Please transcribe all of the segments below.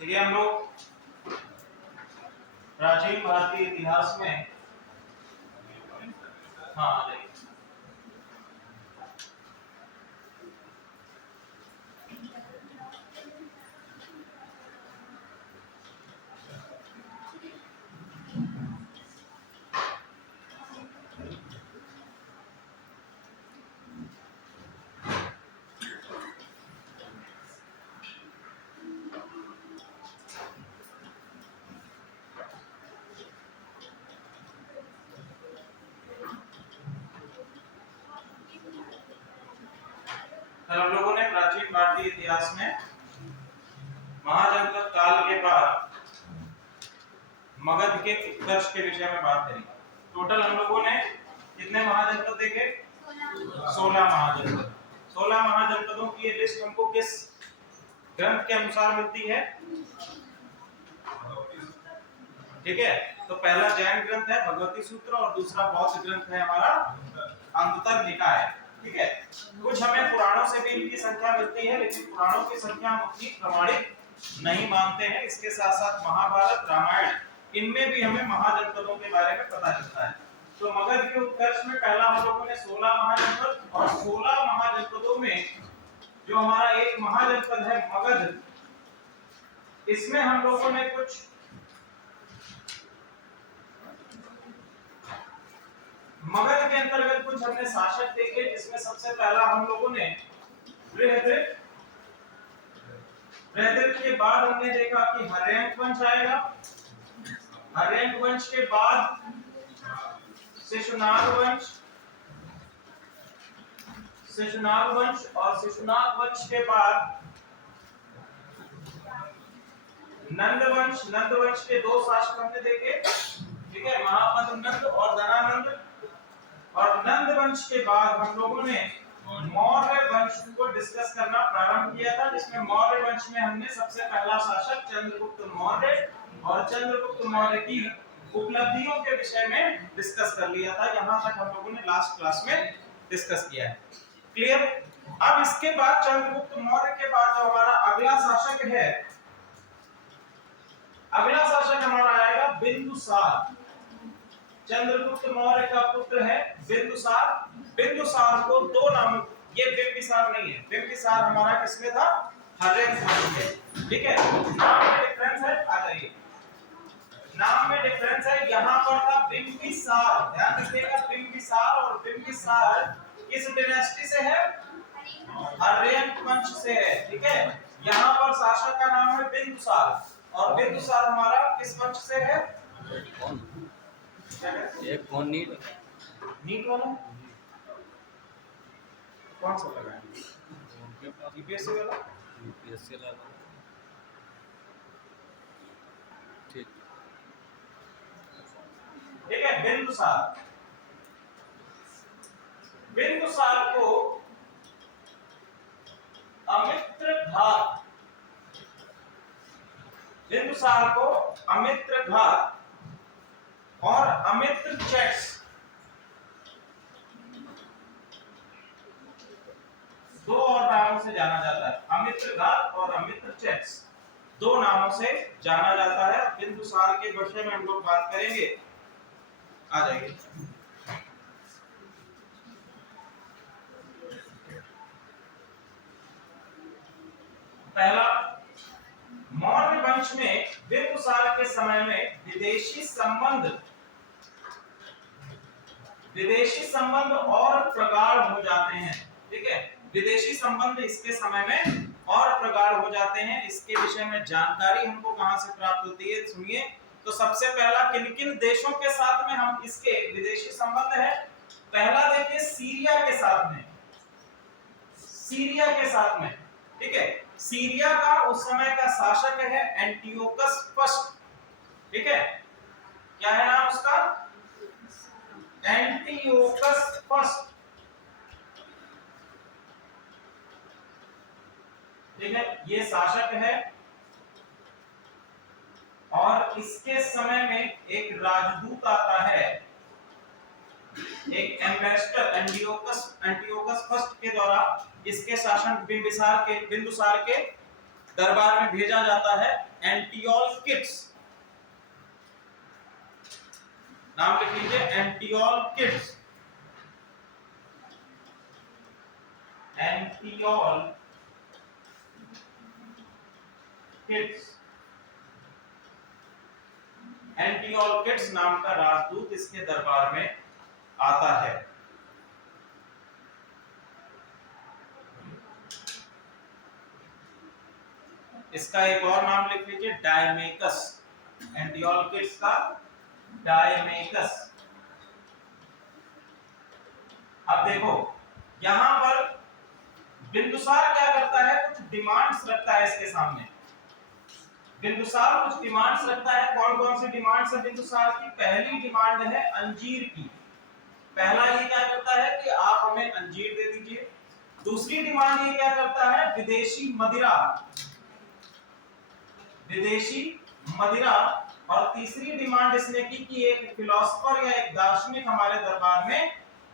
देखिए हम लोग प्राचीन भारतीय इतिहास में हाँ हम लोगों ने प्राचीन भारतीय इतिहास में महाजनपद काल के बाद मगध के उत्कर्ष के विषय में बात करी। टोटल हम लोगों ने कितने महाजनपद देखे? 16 महाजनपद। 16 महाजनपदों की लिस्ट हमको किस ग्रंथ के अनुसार मिलती है? ठीक है, तो पहला जैन ग्रंथ है भगवती सूत्र और दूसरा बौद्ध ग्रंथ है हमारा अंततर निकाय। ठीक है, कुछ हमें पुराणों से भी इनकी संख्या मिलती है, लेकिन पुराणों की संख्या हम उतनी प्रमाणित नहीं मानते हैं। इसके साथ साथ महाभारत, रामायण, इनमें भी हमें महाजनपदों के बारे में पता चलता है। तो मगध के उत्कर्ष में पहला हम लोगों ने 16 महाजनपद और 16 महाजनपदों में जो हमारा एक महाजनपद है मगध, इसमें हम लोगों ने कुछ मगध के अंतर्गत कुछ हमने शासक देखे, जिसमें सबसे पहला हम लोगों ने बृहद्रथ के बाद हमने देखा कि हर्यंक वंश आएगा। हर्यंक वंश के बाद शिशुनाग वंश, शिशुनाग वंश और शिशुनाग वंश के बाद नंद वंश। नंद वंश के दो शासक हमने देखे, ठीक है, महापद्म नंद और धनानंद। और नंद वंश के बाद हम लोगों ने मौर्य वंश को डिस्कस करना प्रारंभ किया था, जिसमें मौर्य वंश में हमने सबसे पहला शासक चंद्रगुप्त मौर्य और चंद्रगुप्त मौर्य की उपलब्धियों के विषय में डिस्कस कर लिया था। यहां तक हम लोगों ने लास्ट क्लास में डिस्कस किया है। क्लियर? अब इसके बाद चंद्रगुप्त मौर्य के बाद जो हमारा अगला शासक है, अगला शासक हमारा आएगा बिंदुसार। चंद्रगुप्त मौर्य का पुत्र है बिंदुसार। बिंदुसार को दो नाम, ये बिंबिसार नहीं है, बिंबिसार हमारा किसमें था? हर्यंक वंश में। ठीक है, नाम में डिफरेंस है, आ जाइए, नाम में डिफरेंस है। यहाँ पर था बिंबिसार, ध्यान रखिएगा, बिंबिसार और बिंबिसार किस डायनेस्टी से है? हर्यंक वंश से है। ठीक है, यहाँ पर शासक का नाम है बिंदुसार और बिंदुसार हमारा किस वंश से है? एक फोन नीट वाला कौन सा लगा है? यूपीएससी वाला। यूपीएससी वाला। ठीक है, बिंदुसार। बिंदुसार को अमित्रघात, बिंदुसार को अमित्रघात और अमित्रचेट्स, दो और नामों से जाना जाता है। अमित्रघात और अमित्रचेट्स दो नामों से जाना जाता है। बिंदुसार के विषय में हम लोग बात करेंगे, आ जाइए। पहला, मौर्य वंश में बिंदुसार के समय में विदेशी संबंध और प्रगाढ़ हो जाते हैं। ठीक है, विदेशी संबंध इसके समय में और प्रगाढ़ हो जाते हैं। इसके विषय में जानकारी हमको कहां से प्राप्त होती है, सुनिए। तो सबसे पहला किन-किन देशों के साथ में हम इसके विदेशी संबंध है? पहला देखिए सीरिया के साथ में, सीरिया के साथ में। ठीक है, सीरिया का उस समय का शासक है एंटियोकस फर्स्ट। ठीक है, क्या है नाम उसका? Antiochus first. ठीक है, ये शासक है और इसके समय में एक राजदूत आता है, एक एम्बेसडर एंटियोकस फर्स्ट के द्वारा इसके शासन बिंदुसार के दरबार में भेजा जाता है एंटियोलकिड्स। नाम लिख लीजिए, एंटियोलकिड्स। एंटियोलकिड्स, एंटियोलकिड्स नाम का राजदूत इसके दरबार में आता है। इसका एक और नाम लिख लीजिए, डायमेकस। एंटियोलकिड्स का डायमेकस। अब देखो यहां पर बिंदुसार क्या करता है, कुछ डिमांड्स रखता है इसके सामने। बिंदुसार कुछ डिमांड्स रखता है। कौन कौन सी डिमांड्स है बिंदुसार की? पहली डिमांड है अंजीर की। पहला ये क्या करता है कि आप हमें अंजीर दे दीजिए। दूसरी डिमांड ये क्या करता है, विदेशी मदिरा, विदेशी मदिरा। और तीसरी डिमांड इसने की कि एक फिलोसोफर या एक दार्शनिक हमारे दरबार में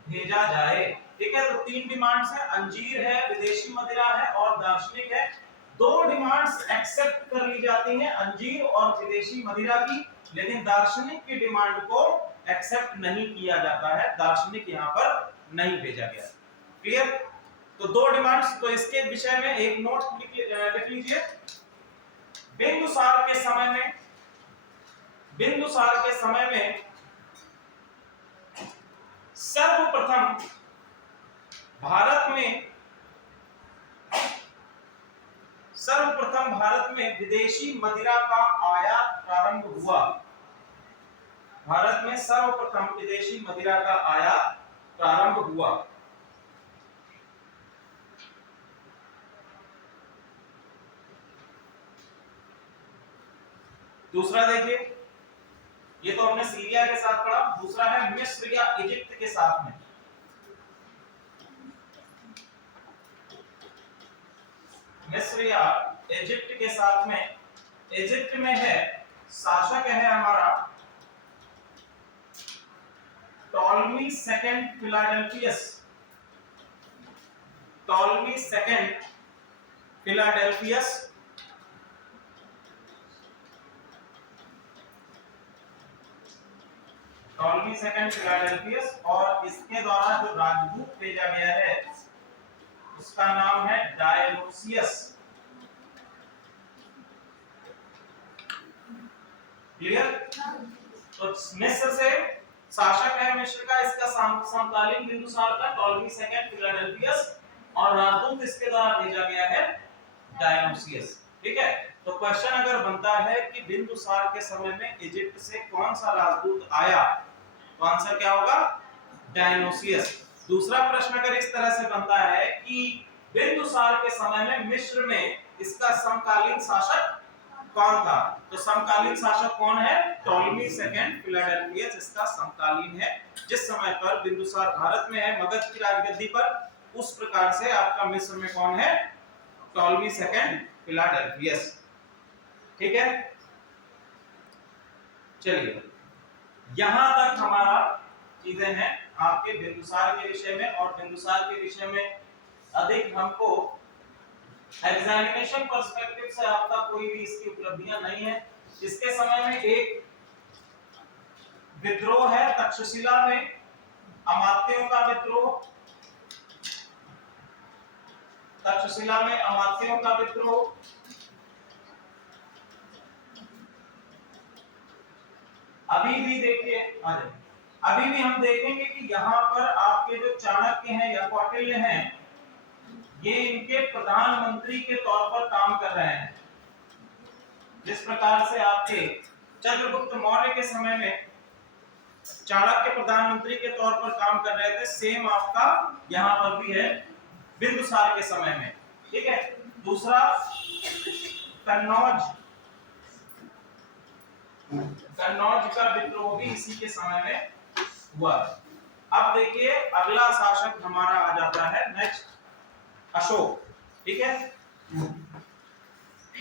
भेजा जाए। ठीक है, तो तीन डिमांड्स है, अंजीर है, विदेशी मदिरा है और दार्शनिक है। दो डिमांड्स एक्सेप्ट कर ली जाती हैं, अंजीर और विदेशी मदिरा की, लेकिन दार्शनिक की डिमांड को एक्सेप्ट नहीं किया जाता है। दार्शनिक यहाँ पर नहीं भेजा गया। क्लियर? तो दो डिमांड्स। तो इसके विषय में एक नोट लिख लीजिए। बिंदुसार के समय में सर्वप्रथम भारत में विदेशी मदिरा का आयात प्रारंभ हुआ। भारत में सर्वप्रथम विदेशी मदिरा का आयात प्रारंभ हुआ। दूसरा देखिए, ये तो हमने सीरिया के साथ पढ़ा। दूसरा है मिस्र या इजिप्ट के साथ में। मिस्र या इजिप्ट के साथ में। इजिप्ट में है, शासक है हमारा Ptolemy second Philadelphus. Ptolemy second Philadelphus. Ptolemy second Philadelphus. और इसके द्वारा जो राजदूत भेजा गया है उसका नाम है डायोलोसियस। क्लियर? तो मिस्र से शासक है मिस्र का, इसका समकालीन बिंदुसार का टॉलमी सेकंड फिलाडेल्फियस, और राजदूत इसके द्वारा भेजा गया है डायोलोसियस। ठीक है, तो क्वेश्चन अगर बनता है कि बिंदुसार के समय में इजिप्ट से कौन सा राजदूत आया, तो आंसर क्या होगा? डायोलोसियस। दूसरा प्रश्न अगर इस तरह से बनता है कि बिंदुसार के समय में मिस्र में इसका समकालीन शासक कौन था, तो समकालीन शासक कौन है? टॉलमी सेकंड फिलाडेल्फियस इसका समकालीन है। जिस समय पर बिंदुसार भारत में है मगध की राजगद्दी पर, उस प्रकार से आपका मिस्र में कौन है? Ptolemy second Philadelphus. ठीक है, चलिए यहां तक हमारा चीजें हैं आपके बिंदुसार के विषय में। और बिंदुसार के विषय में अधिक हमको एग्जामिनेशन पर्सपेक्टिव से आपका कोई भी इसकी उपलब्धियां नहीं है। इसके समय में एक विद्रोह है तक्षशिला में, अमात्यों का विद्रोह। तक्षशिला में अमात्यों का विद्रोह। अभी भी देखिए, अभी भी हम देखेंगे कि यहाँ पर आपके जो चाणक्य हैं या कौटिल्य हैं, ये इनके प्रधानमंत्री के तौर पर काम कर रहे हैं। जिस प्रकार से आपके चंद्रगुप्त मौर्य के समय में चाणक्य प्रधानमंत्री के तौर पर काम कर रहे थे, सेम आपका यहाँ पर भी है बिंदुसार के समय में। ठीक है, दूसरा कन्नौज का विद्रोह भी इसी के समय में हुआ। अब देखिए अगला शासक हमारा आ जाता है नेक्स्ट, अशोक। ठीक है,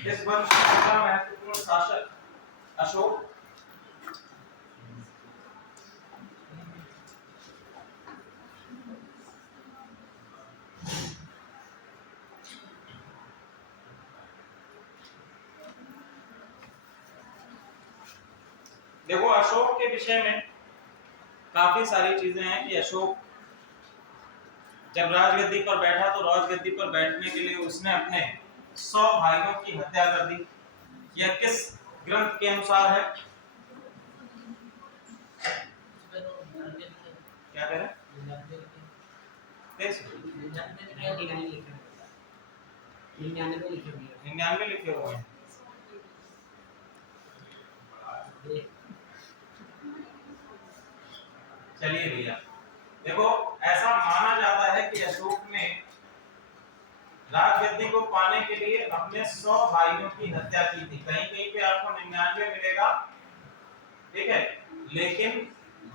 इस वंश का महत्वपूर्ण शासक अशोक। देखो अशोक के विषय में काफी सारी चीजें हैं कि अशोक जब राजगद्दी पर बैठा तो राजगद्दी पर बैठने के लिए उसने अपने 100 भाइयों की हत्या कर दी। यह किस ग्रंथ के अनुसार है? क्या कह रहे हैं? 99 लिखे हुए हैं। चलिए भैया, देखो ऐसा माना जाता है कि अशोक ने राजगद्दी को पाने के लिए अपने 100 भाइयों की हत्या की थी। कहीं कहीं पे आपको 99 मिलेगा, ठीक है, लेकिन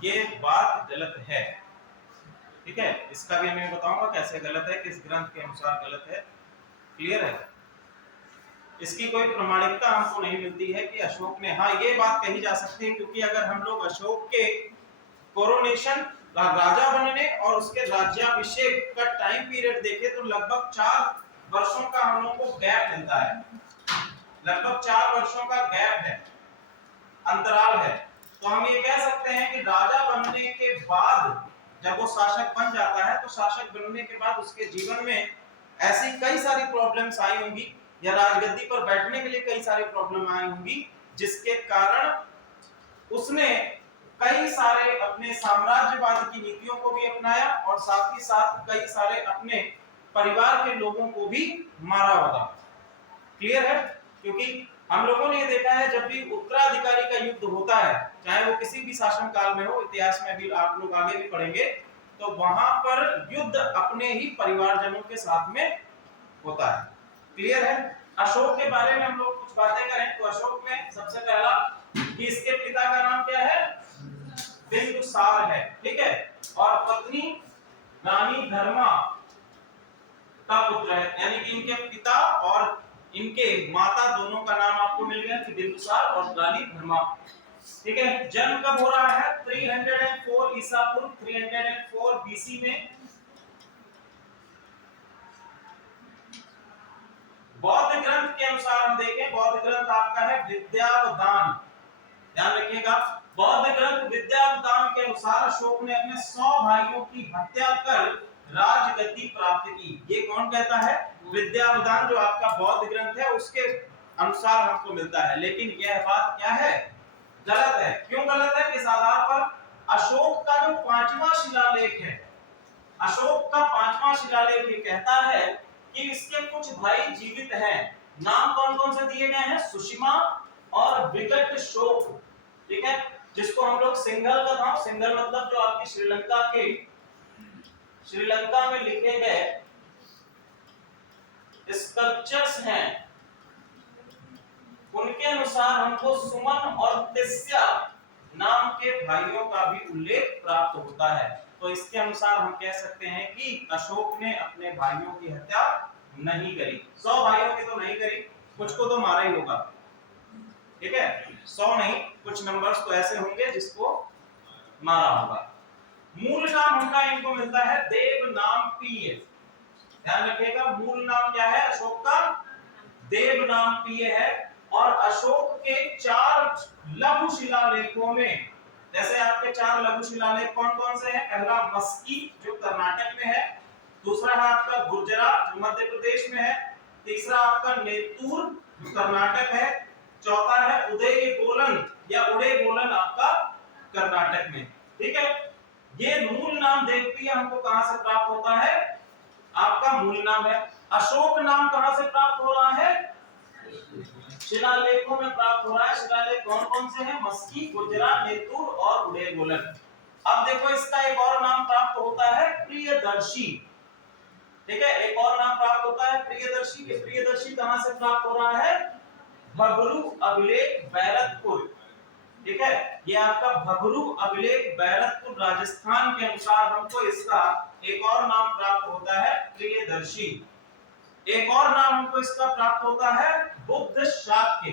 ये बात गलत है, ठीक है। इसका भी मैं बताऊंगा कैसे गलत है, किस ग्रंथ के अनुसार गलत है, क्लियर है। इसकी कोई प्रमाणिकता हमको नहीं मिलती है कि अशोक ने, हाँ ये बात कही जा सकती है क्योंकि अगर हम लोग अशोक के कोरोनेशन राजा बनने और उसके राज्याभिषेक का टाइम पीरियड देखें तो लगभग 4 वर्षों का हम लोग को गैप मिलता है, लगभग 4 वर्षों का गैप है, अंतराल है। तो हम ये कह सकते हैं कि राजा बनने के बाद जब वो शासक बन जाता है तो शासक बनने के बाद उसके जीवन में ऐसी कई सारी प्रॉब्लम्स आई होंगी या राजगद्दी पर बैठने के लिए कई सारी प्रॉब्लम आई होंगी जिसके कारण उसने कई सारे अपने साम्राज्यवाद की नीतियों को भी अपनाया और साथ ही साथ कई सारे अपने परिवार के लोगों को भी मारा होगा, क्लियर है। क्योंकि हम लोगों ने देखा है जब भी उत्तराधिकारी का युद्ध होता है, चाहे वो किसी भी शासन काल में हो, इतिहास में भी आप लोग आगे भी पढ़ेंगे, तो वहां पर युद्ध अपने ही परिवारजनों के साथ में होता है, क्लियर है। अशोक के बारे में हम लोग कुछ बातें करें तो अशोक में सबसे पहला कि इसके पिता का नाम क्या है? बिंदुसार है, ठीक है, और पत्नी रानी धर्मा का पुत्र है, यानी कि इनके पिता और इनके माता दोनों का नाम आपको मिल गया कि बिंदुसार और रानी धर्मा, ठीक है। जन्म कब हो रहा है? 304 ईसा पूर्व, 304 बीसी में। बौद्ध ग्रंथ के अनुसार हम देखें, बौद्ध ग्रंथ आपका है विद्यावदान, ध्यान रखिएगा, बौद्ध ग्रंथ विद्यावदान के अनुसार अशोक ने अपने 100 भाइयों की हत्या कर राजगद्दी प्राप्त की। ये कौन कहता है? विद्यावदान, जो आपका बौद्ध ग्रंथ है उसके अनुसार हमको मिलता है। लेकिन यह बात क्या है? गलत है। क्यों गलत है? इस आधार पर अशोक का जो 5वां शिलालेख है, अशोक का 5वां शिलालेख ये कहता है कि इसके कुछ भाई जीवित हैं। नाम कौन कौन से दिए गए हैं? सुषमा और विकट शोक, ठीक है, जिसको हम लोग सिंघल का नाम, सिंघल मतलब जो आपकी श्रीलंका में लिखे गए स्कल्पचर्स हैं, उनके अनुसार हमको सुमन और तिस्या नाम के भाइयों का भी उल्लेख प्राप्त होता है। तो इसके अनुसार हम कह सकते हैं कि अशोक ने अपने भाइयों की हत्या नहीं करी। 100 भाइयों की तो नहीं करी, कुछ को तो मारा ही होगा, ठीक है, 100 नहीं, कुछ नंबर्स तो ऐसे होंगे जिसको मारा होगा। मूल नाम उनका इनको मिलता है देवनामप्रिय, ध्यान रखिएगा, मूल नाम क्या है अशोक का? देवनामप्रिय है। और अशोक के 4 लघु शिलालेखों में, जैसे आपके 4 लघु शिलालेख कौन कौन से हैं? पहला मस्की जो कर्नाटक में है, दूसरा है आपका गुर्जरा जो मध्य प्रदेश में है, तीसरा आपका नेतूर जो कर्नाटक है, चौथा है उदयगोलन या उड़ेगोलन आपका कर्नाटक में, ठीक है। ये मूल नाम देवप्रिय हमको कहां से प्राप्त होता है? आपका मूल नाम है। अशोक नाम कहां से प्राप्त हो रहा है? शिलालेखों में प्राप्त हो रहा है। शिलालेख कौन कौन से हैं? मस्की, गुजरात, नेतूर और उड़ेगोलन। अब देखो इसका एक और नाम प्राप्त होता है प्रियदर्शी, ठीक है, एक और नाम प्राप्त होता है प्रियदर्शी। के प्रियदर्शी कहां से प्राप्त हो रहा है? भगरू अभिलेख बैरतपुर, ठीक है, ये आपका भगरू अभिलेख बैरतपुर राजस्थान के अनुसार हमको इसका एक और नाम प्राप्त होता है प्रियदर्शी। एक और नाम हमको इसका प्राप्त होता है बुद्ध शाक्य,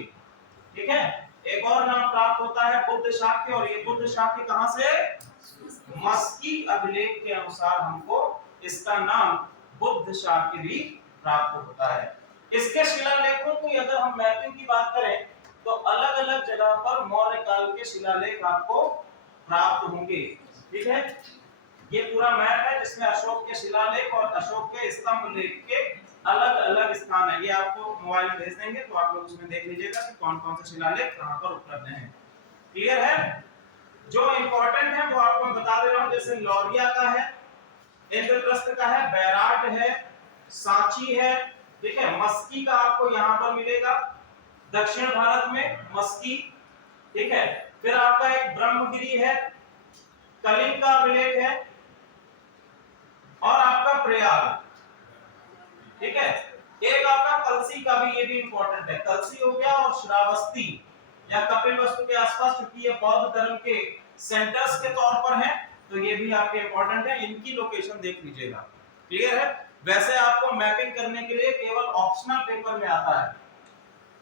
ठीक है, एक और नाम प्राप्त होता है बुद्ध शाक्य। और ये बुद्ध शाक्य कहां से? मस्की अभिलेख के अनुसार हमको इसका नाम बुद्ध शाक्य भी प्राप्त होता है। इसके शिलालेखों की अगर हम मैपिंग की बात करें तो अलग अलग जगह पर मौर्य काल के शिलालेख आपको प्राप्त होंगे। ठीक है, ये पूरा मैप है जिसमें अशोक के शिलालेख और अशोक के स्तंभ लेख के अलग अलग स्थान है। ये आपको मोबाइल में भेज देंगे तो आप लोग उसमें देख लीजिएगा कि कौन कौन से शिलालेख कहां पर उपलब्ध हैं। क्लियर है? जो इंपॉर्टेंट है वो आपको मैं बता दे रहा हूं, जैसे लौरिया का है, इंद्रप्रस्थ का है, बैराट है, सांची है, ठीक है, मस्की का आपको यहां पर मिलेगा दक्षिण भारत में मस्की। ठीक है, फिर आपका एक ब्रह्मगिरी है, कलिंग का अभिलेख है और आपका प्रयाग। ठीक है, एक आपका कलसी का भी, ये भी इंपॉर्टेंट है, कलसी हो गया और श्रावस्ती या कपिलवस्तु के आसपास, क्योंकि ये बौद्ध धर्म के सेंटर्स के तौर पर हैं, तो ये भी आपके इंपॉर्टेंट है, इनकी लोकेशन देख लीजिएगा। क्लियर है? वैसे आपको मैपिंग करने के लिए केवल ऑप्शनल पेपर में आता है,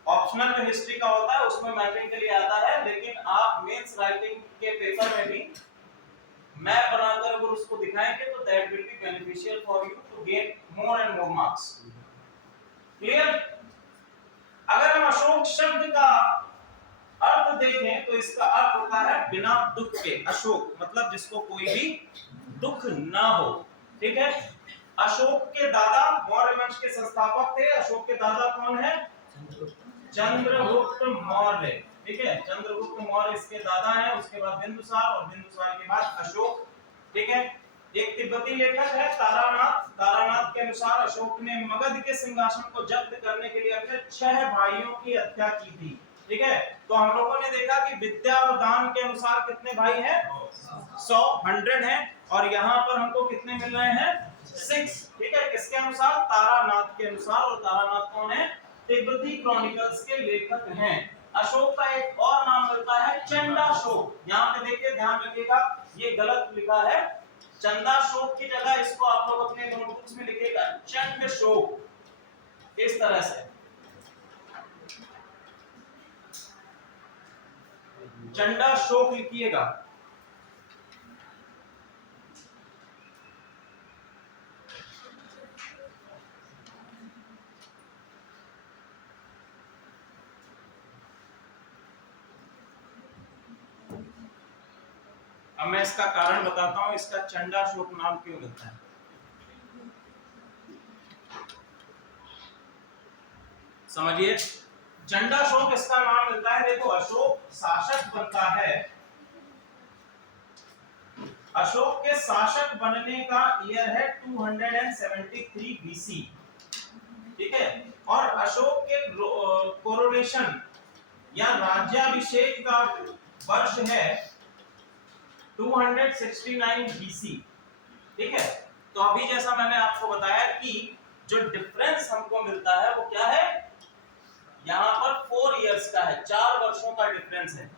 ऑप्शनल में हिस्ट्री का होता है उसमें मैपिंग के लिए आता है, लेकिन आप मेंस राइटिंग के पेपर में भी मैप बनाकर अगर उसको दिखाएंगे तो that will be beneficial for you to gain more and more marks. Clear? अगर हम अशोक शब्द का अर्थ देखें तो इसका अर्थ होता है बिना दुख के। अशोक मतलब जिसको कोई भी दुख ना हो। ठीक है, अशोक के दादा मौर्य वंश के संस्थापक थे। अशोक के दादा कौन है? चंद्रगुप्त मौर्य। ठीक है, चंद्रगुप्त मौर्य इसके दादा हैं, उसके बाद बिंदुसार और बिंदुसार के बाद अशोक। ठीक है, एक तिब्बती लेखक है तारानाथ। तारानाथ के अनुसार अशोक ने मगध के सिंहासन को जब्त करने के लिए अपने 6 भाइयों की हत्या की थी। ठीक है, तो हम लोगों ने देखा कि विद्या और दान के अनुसार कितने भाई हैं? 100 हैं, और यहाँ पर हमको कितने मिल रहे हैं? 6। ठीक है, किसके अनुसार? तारानाथ के अनुसार। और तारानाथ कौन है? तिब्बती क्रॉनिकल्स के लेखक हैं। अशोक का एक और नाम मिलता है चंडाशोक। यहाँ पे देखिए, ध्यान रखिएगा, ये गलत लिखा है, चंदाशोक की जगह इसको आप लोग अपने नोटबुक्स में लिखिएगा चंडशोक, इस तरह से चंडाशोक लिखिएगा। अब मैं इसका कारण बताता हूं, इसका चंडाशोक नाम क्यों मिलता है। समझिए, चंडाशोक इसका नाम मिलता है, देखो अशोक शासक बनता है, अशोक के शासक बनने का ईयर है 273 बीसी। ठीक है, और अशोक के कोरोनेशन या राज्याभिषेक का वर्ष है 269 बीसी। ठीक है, तो अभी जैसा मैंने आपको बताया कि जो डिफरेंस हमको मिलता है वो क्या है, यहाँ पर 4 इयर्स का है, 4 वर्षों का डिफरेंस है।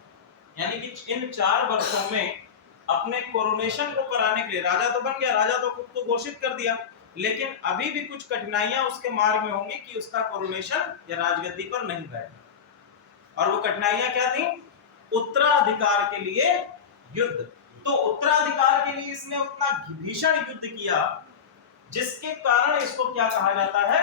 यानी कि इन 4 वर्षों में अपने कोरोनेशन को कराने के लिए, राजा तो बन गया, राजा तो खुद को घोषित कर दिया, लेकिन अभी भी कुछ कठिनाइयां उसके मार्ग में होंगी कि उसका कोरोनेशन या राजगद्दी पर नहीं बैठे। और वो कठिनाइयां क्या थी? उत्तराधिकार के लिए युद्ध। तो उत्तराधिकार के लिए इसने उतना भीषण युद्ध किया जिसके कारण इसको क्या कहा जाता है?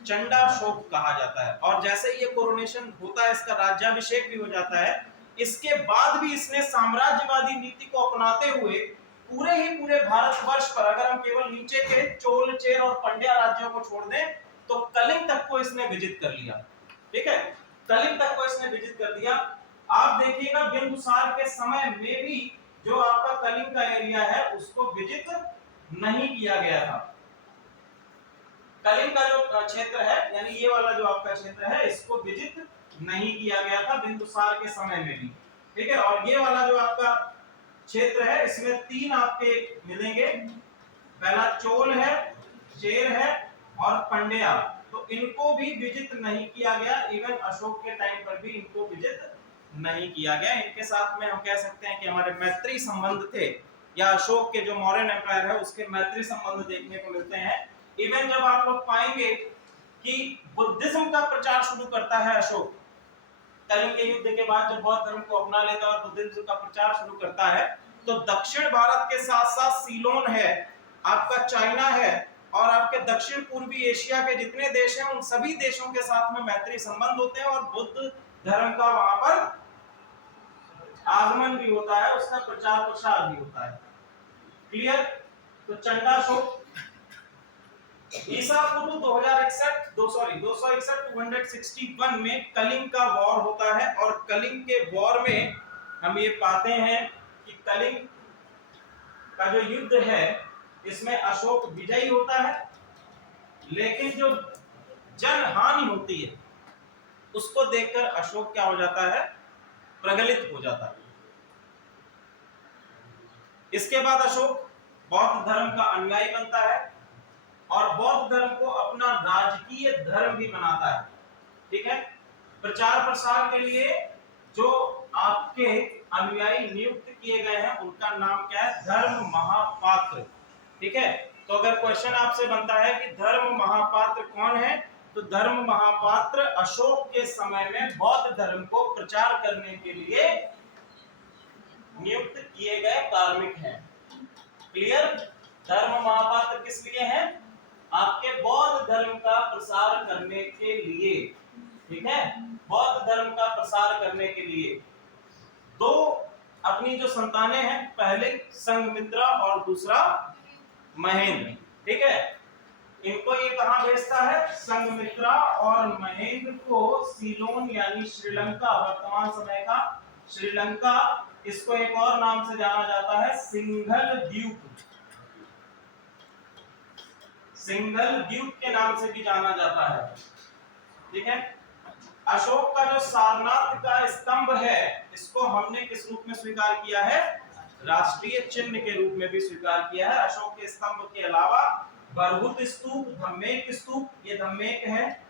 चंडाशोक कहा जाता है। और जैसे ही ये कोरोनेशन होता है, इसका राज्याभिषेक भी हो जाता है, इसके बाद भी इसने साम्राज्यवादी नीति को अपनाते हुए पूरे ही पूरे भारतवर्ष पर, अगर हम केवल नीचे के चोल, चेर और पंड्या राज्यों को छोड़ दें, तो कलिंग तक को इसने विजित कर लिया। ठीक है, कलिंग तक को इसने विजित कर दिया। आप देखिएगा बिंदुसार के समय में भी जो आपका कलिंग का एरिया है उसको विजित नहीं किया गया था। कलिंग का जो क्षेत्र है, यानी ये वाला जो आपका क्षेत्र है, इसको विजित नहीं किया गया था बिंदुसार के समय में भी। ठीक है, और ये वाला जो आपका क्षेत्र है, इसमें 3 आपके मिलेंगे, पहला चोल है, चेर है और पंड्या। तो इनको भी विजित नहीं किया गया, इवन अशोक के टाइम पर भी इनको विजित नहीं किया गया। इनके साथ में हम कह सकते हैं कि हमारे मैत्री संबंध थे, या अशोक के जो मौर्यन एम्पायर है उसके मैत्री संबंध देखने को मिलते हैं। इवन जब आप लोग पाएंगे कि बुद्धिज्म का प्रचार शुरू करता है अशोक, कलिंग के युद्ध के बाद जब बौद्ध धर्म को अपना लेता है और बुद्धिज्म का प्रचार शुरू करता है, तो दक्षिण भारत के साथ साथ सीलोन है, आपका चाइना है, और आपके दक्षिण पूर्वी एशिया के जितने देश हैं उन सभी देशों के साथ में मैत्री संबंध होते हैं, और बुद्ध धर्म का वहां पर आगमन भी होता है, उसका प्रचार प्रसार भी होता है। क्लियर? तो चंडाशोक ईसा पूर्व 261 में कलिंग का वॉर होता है, और कलिंग के वॉर में हम ये पाते हैं कि कलिंग का जो युद्ध है इसमें अशोक विजयी होता है, लेकिन जो जन हानि होती है उसको देखकर अशोक क्या हो जाता है? प्रगलित हो जाता है। इसके बाद अशोक बौद्ध धर्म का अनुयायी बनता है और बौद्ध धर्म को अपना राजकीय धर्म भी बनाता है। ठीक है? प्रचार प्रसार के लिए जो आपके अनुयायी नियुक्त किए गए हैं उनका नाम क्या है? धर्म महापात्र। ठीक है? तो अगर क्वेश्चन आपसे बनता है कि धर्म महापात्र कौन है, तो धर्म महापात्र अशोक के समय में बौद्ध धर्म को प्रचार करने के लिए नियुक्त किए गए कार्मिक हैं। क्लियर? धर्म महापात्र किस लिए हैं? आपके बौद्ध धर्म का प्रसार करने के लिए। ठीक है? बौद्ध धर्म का प्रसार करने के लिए दो अपनी जो संतानें हैं, पहले संघमित्रा और दूसरा महेंद्र। ठीक है? इनको ये कहां भेजता है? संघमित्रा और महेंद्र को सीलोन यानी श्रीलंका, वर्तमान समय का श्रीलंका, इसको एक और नाम से जाना जाता है सिंघल द्वीप। सिंघल द्वीप के नाम से भी जाना जाता है। ठीक है? अशोक का जो सारनाथ का स्तंभ है इसको हमने किस रूप में स्वीकार किया है? राष्ट्रीय चिन्ह के रूप में भी स्वीकार किया है। अशोक के स्तंभ के अलावा बरहुत स्तूप, धम्मेक स्तूप, ये धम्मेक है,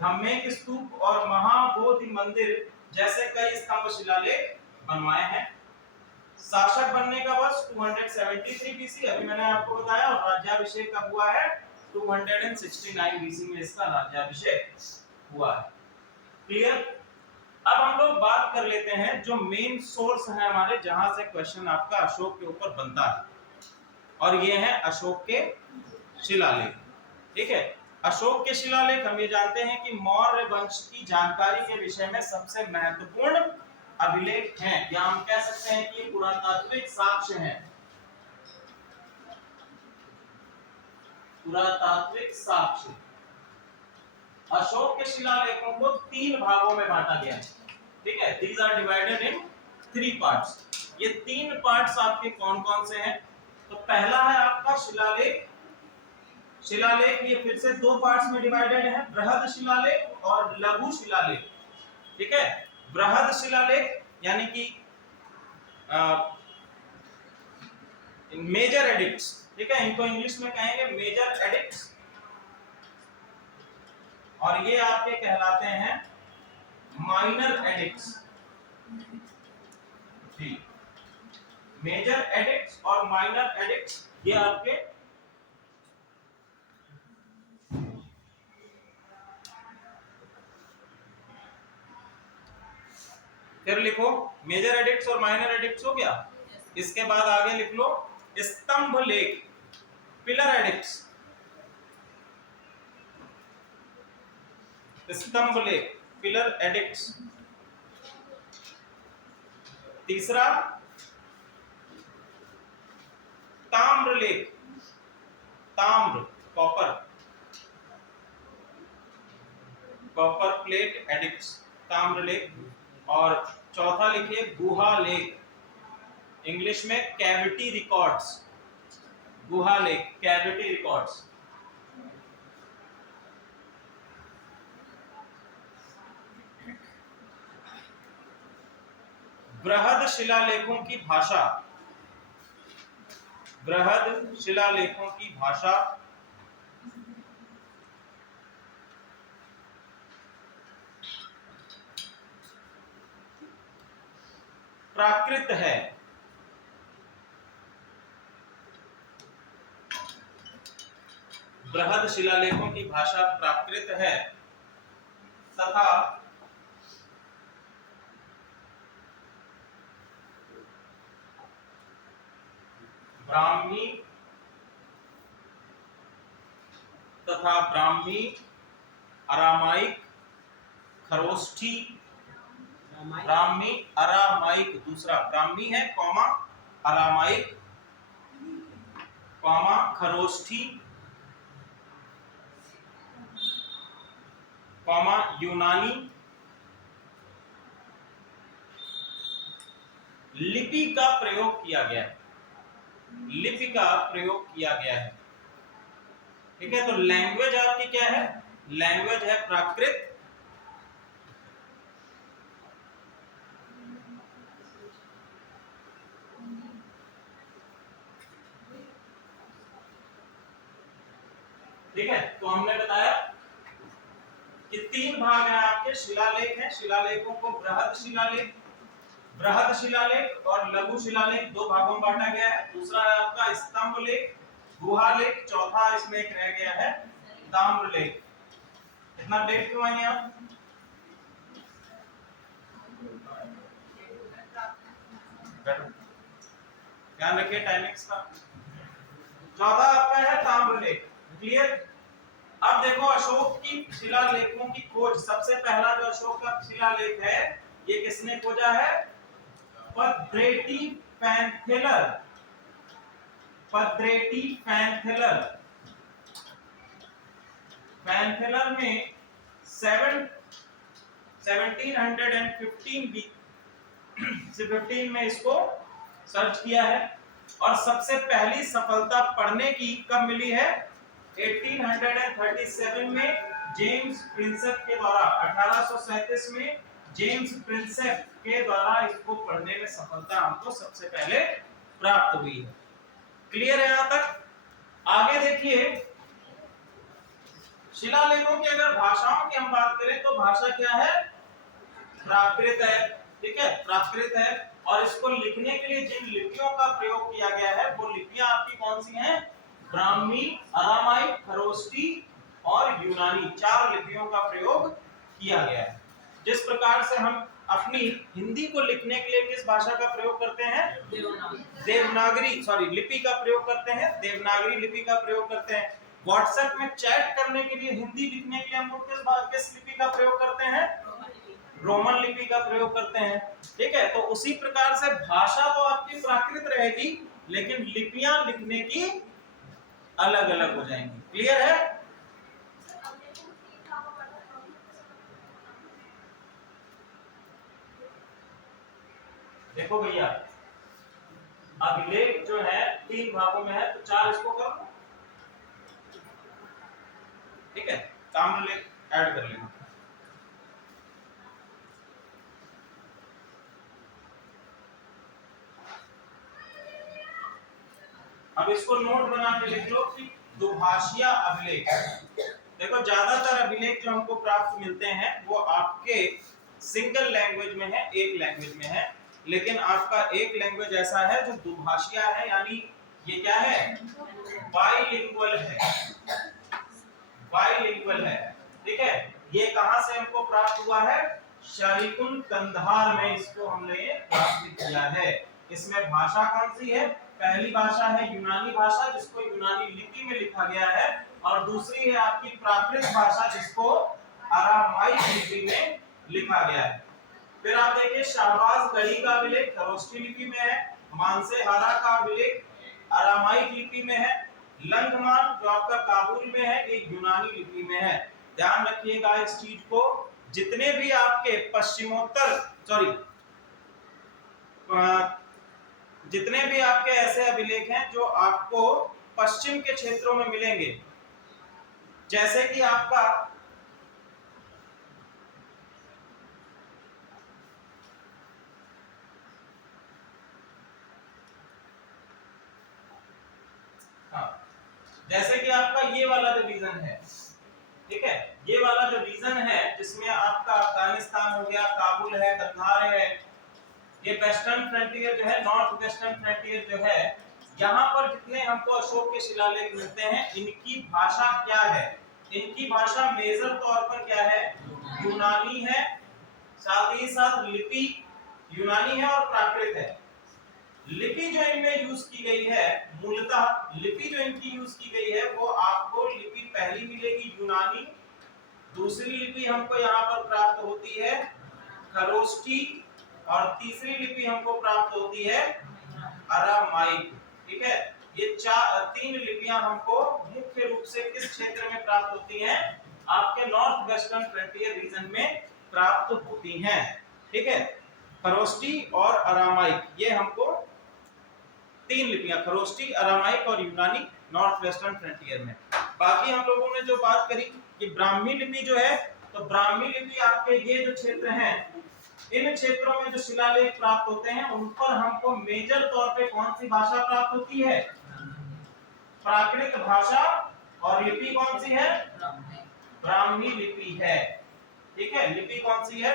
धम्मेक स्तूप और महाबोधि मंदिर जैसे कई स्तंभ शिलालेख बनवाए हैं। शासक बनने का वर्ष 273 बीसी, अभी मैंने आपको बताया, और राज्याभिषेक कब हुआ है? 269 बीसी में इसका राज्याभिषेक हुआ है। क्लियर? अब हम लोग बात कर लेते हैं जो मेन सोर्स है हमारे, जहां से क्वेश्चन आपका अशोक के ऊपर बनता है, और ये है अशोक के शिलालेख। ठीक है? अशोक के शिलालेख हम ये जानते हैं कि मौर्य वंश की जानकारी के विषय में सबसे महत्वपूर्ण अभिलेख हैं, या हम कह सकते हैं कि पुरातात्विक साक्ष्य हैं। पुरातात्विक साक्ष्य। अशोक के शिलालेखों को 3 भागों में बांटा गया है। ठीक है? These are divided in 3 parts. ये 3 पार्ट्स आपके कौन कौन से हैं? तो पहला है आपका शिलालेख। शिलालेख ये फिर से 2 पार्ट्स में डिवाइडेड है, बृहद शिलालेख और लघु शिलालेख। ठीक है? बृहद शिलालेख यानी कि मेजर एडिक्ट्स। ठीक है? इनको इंग्लिश में कहेंगे मेजर एडिक्ट्स, और ये आपके कहलाते हैं माइनर एडिक्ट्स। ठीक, मेजर एडिक्ट्स और माइनर एडिक्ट्स ये आपके फिर लिखो मेजर एडिक्ट्स और माइनर एडिक्ट्स हो गया। इसके बाद आगे लिख लो स्तंभ लेख, पिलर एडिक्ट्स। स्तंभ लेख, पिलर एडिक्ट्स। तीसरा ताम्र लेख, ताम्र, कॉपर, कॉपर प्लेट एडिक्ट्स, ताम्र लेख। और चौथा लिखिए गुहा लेख, इंग्लिश में कैविटी रिकॉर्ड्स, गुहा लेख, कैविटी रिकॉर्ड्स। बृहद शिलालेखों की भाषा, बृहद शिलालेखों की भाषा प्राकृत है। बृहद शिलालेखों की भाषा प्राकृत है तथा ब्राह्मी तथा ब्राह्मी, अरामाइक, खरोष्ठी, ब्राह्मी, अरामाइक, दूसरा ब्राह्मी है comma Aramaic comma Kharosthi comma यूनानी। लिपि का प्रयोग किया गया है, लिपि का प्रयोग किया गया है। ठीक है, तो लैंग्वेज आपकी क्या है? लैंग्वेज है प्राकृत। ठीक है, तो हमने बताया कि 3 भाग हैं आपके शिलालेख हैं। शिलालेखों को बृहद शिलालेख और लघु शिलालेख 2 भागों में बांटा गया है। दूसरा है आपका स्तंभ लेख, गुहा लेख, चौथा इसमें एक रह गया है ताम्र लेख। इतना लेट क्यों आएंगे आप? ध्यान रखिए टाइमिंग्स का। चौथा आपका है ताम्र लेख। क्लियर? अब देखो अशोक की शिलालेखों की खोज, सबसे पहला जो अशोक का शिलालेख है ये किसने खोजा है? पद्रेटी पैंथेलर। पद्रेटी पैंथेलर। पैंथेलर में 1715 से 15 में इसको सर्च किया है और सबसे पहली सफलता पढ़ने की कब मिली है? 1837 में जेम्स प्रिंसेप के द्वारा, 1837 में जेम्स प्रिंसेप के द्वारा इसको पढ़ने में सफलता हमको सबसे पहले प्राप्त हुई है। क्लियर है यहां तक? आगे देखिए, शिलालेखों की अगर भाषाओं की हम बात करें तो भाषा क्या है? प्राकृत है। ठीक है, प्राकृत है। और इसको लिखने के लिए जिन लिपियों का प्रयोग किया गया है वो लिपियां आपकी कौन सी हैं? ब्राह्मी, अरामाइक, खरोष्ठी और यूनानी, 4 लिपियों का प्रयोग किया गया है। जिस प्रकार से हम अपनी हिंदी को लिखने के लिए किस भाषा का प्रयोग करते हैं? देवनागरी, सॉरी लिपि का प्रयोग करते हैं, देवनागरी लिपि का प्रयोग करते हैं। व्हाट्सएप में चैट करने के लिए, हिंदी लिखने के लिए हम लोग किस लिपि का प्रयोग करते हैं? रोमन लिपि का प्रयोग करते हैं। ठीक है, तो उसी प्रकार से भाषा तो आपकी प्राकृत रहेगी लेकिन लिपियां लिखने की अलग अलग हो जाएंगी। क्लियर है? देखो भैया, अभिलेख जो है 3 भागों में है तो 4 इसको कर लो। ठीक है, ताम्रलेख ऐड कर लेना। अब इसको नोट बना के लिख लो कि दुभाषिया अभिलेख। देखो ज्यादातर अभिलेख जो हमको प्राप्त मिलते हैं वो आपके सिंगल लैंग्वेज में है, एक लैंग्वेज में है, लेकिन आपका एक लैंग्वेज ऐसा है जो दुभाषिया है, यानी ये क्या है? बाइलिंगुअल है। बाइलिंगुअल है। ठीक है, ये कहां से हमको प्राप्त हुआ है? शरीकुन कंधार में इसको हमने प्राप्त किया है। इसमें भाषा कौन सी है? पहली भाषा है यूनानी भाषा जिसको यूनानी लिपि में लिखा गया है और दूसरी है आपकी प्राकृत भाषा जिसको अरामाइक लिपि में लिखा गया है। फिर आप देखिए शाहबाज गढ़ी का अभिलेख खरोष्ठी लिपि में है, मानसेहारा का अभिलेख अरामाइक लिपि में है, लंगमान जो आपका काबुल में है ये यूनानी लिपि में है। ध्यान रखिएगा इस चीज को, जितने भी आपके पश्चिमोत्तर जितने भी आपके ऐसे अभिलेख हैं जो आपको पश्चिम के क्षेत्रों में मिलेंगे, जैसे कि आपका जैसे कि आपका ये वाला जो रीजन है, ठीक है, ये वाला जो रीजन है जिसमें आपका अफगानिस्तान हो गया, काबुल है, कंधार है, ये वेस्टर्न फ्रंटियर जो है, नॉर्थ वेस्टर्न फ्रंटियर जो है, यहाँ पर जितने हमको अशोक के शिलालेख मिलते हैं इनकी भाषा क्या है? इनकी भाषा मेजर तौर पर क्या है? यूनानी है, साथ ही साथ लिपि यूनानी है और प्राकृत है। लिपि जो इनमें यूज की गई है, मूलतः लिपि जो इनकी यूज की गई है वो आपको लिपि पहली मिलेगी यूनानी, दूसरी लिपि हमको यहाँ पर प्राप्त होती होती है खरोष्ठी और तीसरी लिपि हमको प्राप्त होती है अरामाइक। ठीक है, ये तीन लिपियां हमको मुख्य रूप से किस क्षेत्र में प्राप्त होती हैं? आपके नॉर्थ वेस्टर्न फ्रंटियर रीजन में प्राप्त होती हैं। ठीक है, खरोष्ठी और अरामाइक, ये हमको तीन लिपियां, खरोष्ठी, अरामाइक और यूनानी, नॉर्थ वेस्टर्न फ्रंटियर में। बाकी हम लोगों ने जो बात करी कि ब्राह्मी लिपि जो है, तो ब्राह्मी लिपि आपके ये जो क्षेत्र हैं, इन क्षेत्रों में जो शिलालेख प्राप्त होते हैं उन पर हमको मेजर तौर पे कौन सी भाषा प्राप्त होती है? प्राकृत भाषा। और लिपि कौन सी है? ब्राह्मी लिपि है। ठीक है, लिपि कौन सी है?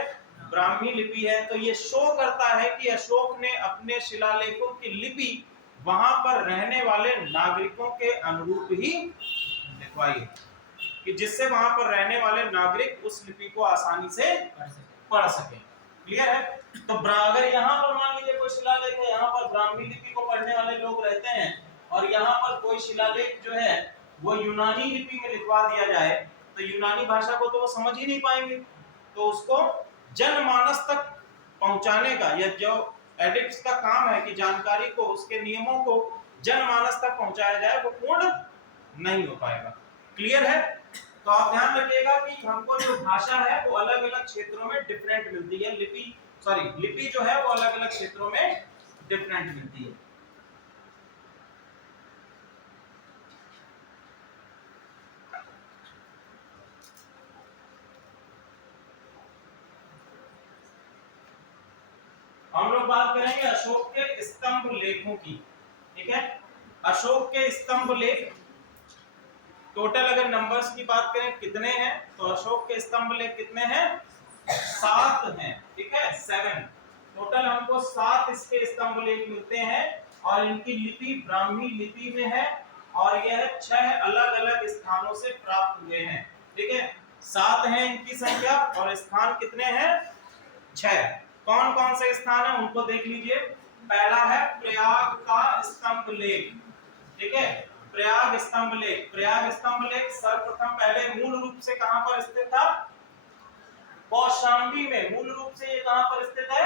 ब्राह्मी लिपि है। तो ये शो करता है कि अशोक ने अपने शिलालेखों की लिपि वहां पर रहने वाले नागरिकों के अनुरूप ही लिखवाई है, कि जिससे वहां पर रहने वाले नागरिक उस लिपि को आसानी से पढ़ सके। क्लियर है? तो अगर यहाँ पर मान लीजिए कोई शिलालेख है, यहाँ पर ब्राह्मी लिपि को पढ़ने वाले लोग रहते हैं और यहाँ पर कोई शिलालेख जो है वो यूनानी लिपि में लिखवा दिया जाए, तो यूनानी भाषा को तो वो समझ ही नहीं पाएंगे। तो उसको जनमानस तक पहुंचाने का, या जो एडिक्ट्स का काम है कि जानकारी को, उसके नियमों को जनमानस तक पहुंचाया जाए, वो पूर्ण नहीं हो पाएगा। क्लियर है? तो आप ध्यान रखिएगा कि हमको जो भाषा है वो अलग अलग क्षेत्रों में डिफरेंट मिलती है। लिपि जो है वो अलग अलग क्षेत्रों में डिफरेंट मिलती है। हम लोग बात करेंगे अशोक के स्तंभ लेखों की। ठीक है, अशोक के स्तंभ लेख टोटल अगर नंबर्स की बात करें कितने हैं, तो अशोक के स्तंभ लेख कितने हैं? 7 हैं। ठीक है, 7 टोटल हमको 7 इसके स्तंभ लेख मिलते हैं और इनकी लिपि ब्राह्मी लिपि में है और यह 6 अलग अलग स्थानों से प्राप्त हुए हैं। ठीक है, 7 है इनकी संख्या और स्थान कितने हैं? 6। कौन कौन से स्थान है उनको देख लीजिए। पहला है प्रयाग का स्तंभ लेख। ठीक है, प्रयाग स्तंभ लेख। प्रयाग स्तंभ लेख सर्वप्रथम पहले मूल रूप से कहां पर स्थित था? कौशांबी में। मूल रूप से ये कहां पर स्थित है?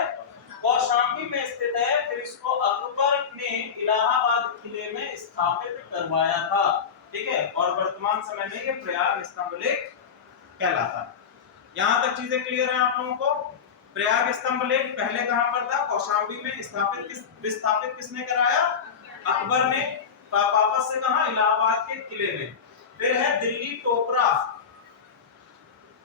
कौशांबी में स्थित है। फिर इसको अकबर ने इलाहाबाद किले में स्थापित करवाया था। ठीक है, और वर्तमान समय में ये प्रयाग स्तंभ लेख कहलाता है। यहां तक चीजें क्लियर है आप लोगों को? प्रयाग स्तंभ लेख पहले कहां पर था? कौशांबी में। विस्थापित किसने कराया? अकबर ने। वापस से कहां? इलाहाबाद के किले में। फिर है दिल्ली टोपरा।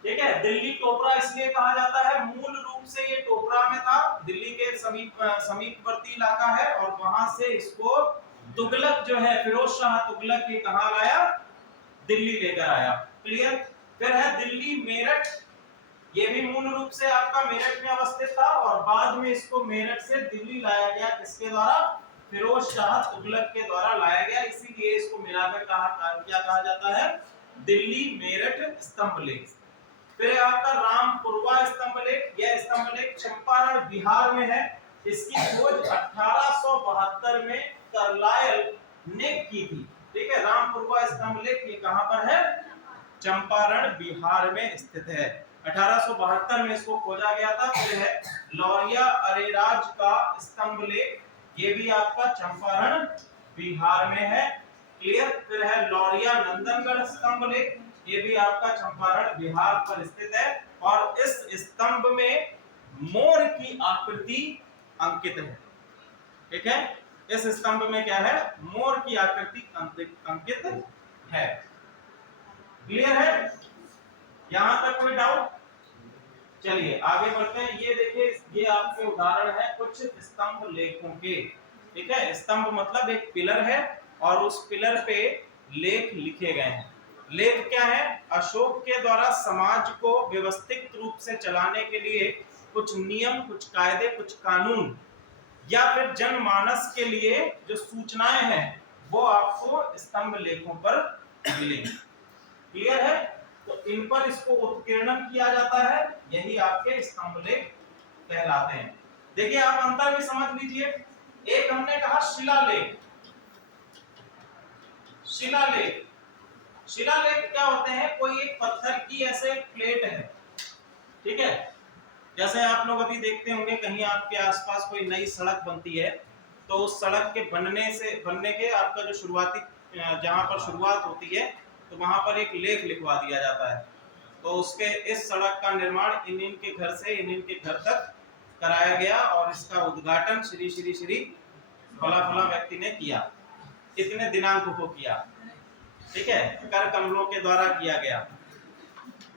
ठीक है, दिल्ली टोपरा इसलिए कहा जाता है, मूल रूप से ये टोपरा में था, दिल्ली के समीपवर्ती इलाका है और वहां से इसको तुगलक जो है, फिरोज शाह तुगलक, ये कहां लाया? दिल्ली लेकर आया। क्लियर? फिर है दिल्ली मेरठ। ये भी मूल रूप से आपका मेरठ में अवस्थित था और बाद में इसको मेरठ से दिल्ली लाया गया। किसके द्वारा? फिरोज शाह तुगलक के द्वारा लाया गया। इसीलिए इसको मिलाकर क्या कहा जाता है? दिल्ली मेरठ स्तंभ लेख। फिर आपका रामपुरवा स्तंभ लेख। यह स्तंभ लेख चंपारण बिहार में है। इसकी खोज 1872 में कार्लाइल ने की थी। ठीक है, रामपुरवा स्तंभ लेख ये कहां पर है? चंपारण बिहार में स्थित है। 1872 में इसको खोजा गया था। फिर है लौरिया अरेराज का स्तंभ लेख। ये भी आपका चंपारण बिहार में है। क्लियर? फिर है लौरिया नंदनगढ़ स्तंभ लेख। ये भी आपका चंपारण बिहार पर स्थित है और इस स्तंभ में मोर की आकृति अंकित है। ठीक है, इस स्तंभ में क्या है? मोर की आकृति अंकित है। क्लियर है? यहां तक कोई डाउट? चलिए आगे बढ़ते हैं। ये देखिए, ये आपके उदाहरण है कुछ स्तंभ लेखों के। ठीक है, स्तंभ मतलब एक पिलर है और उस पिलर पे लेख लिखे गए हैं। लेख क्या है? अशोक के द्वारा समाज को व्यवस्थित रूप से चलाने के लिए कुछ नियम, कुछ कायदे, कुछ कानून या फिर जनमानस के लिए जो सूचनाएं हैं वो आपको स्तंभ लेखों पर मिलेंगी। क्लियर है? तो इन पर इसको उत्कीर्णन किया जाता है, यही आपके स्तंभ लेख कहलाते हैं। देखिए आप अंतर भी समझ लीजिए। एक हमने कहा शिलालेख। शिलालेख, शिलालेख क्या होते हैं? कोई एक पत्थर की ऐसे प्लेट है, ठीक है, जैसे आप लोग अभी देखते होंगे कहीं आपके आसपास कोई नई सड़क बनती है, तो उस सड़क के बनने के आपका जो शुरुआती जहाँ पर शुरुआत होती है, तो वहाँ पर एक लेख लिखवा दिया जाता है। तो उसके इस सड़क का निर्माण इन के घर से इन के घर तक कराया गया और इसका उद्घाटन श्री श्री श्री फला फला व्यक्ति ने किया, इतने दिनांक को किया, ठीक है, कर कमलों के द्वारा किया गया।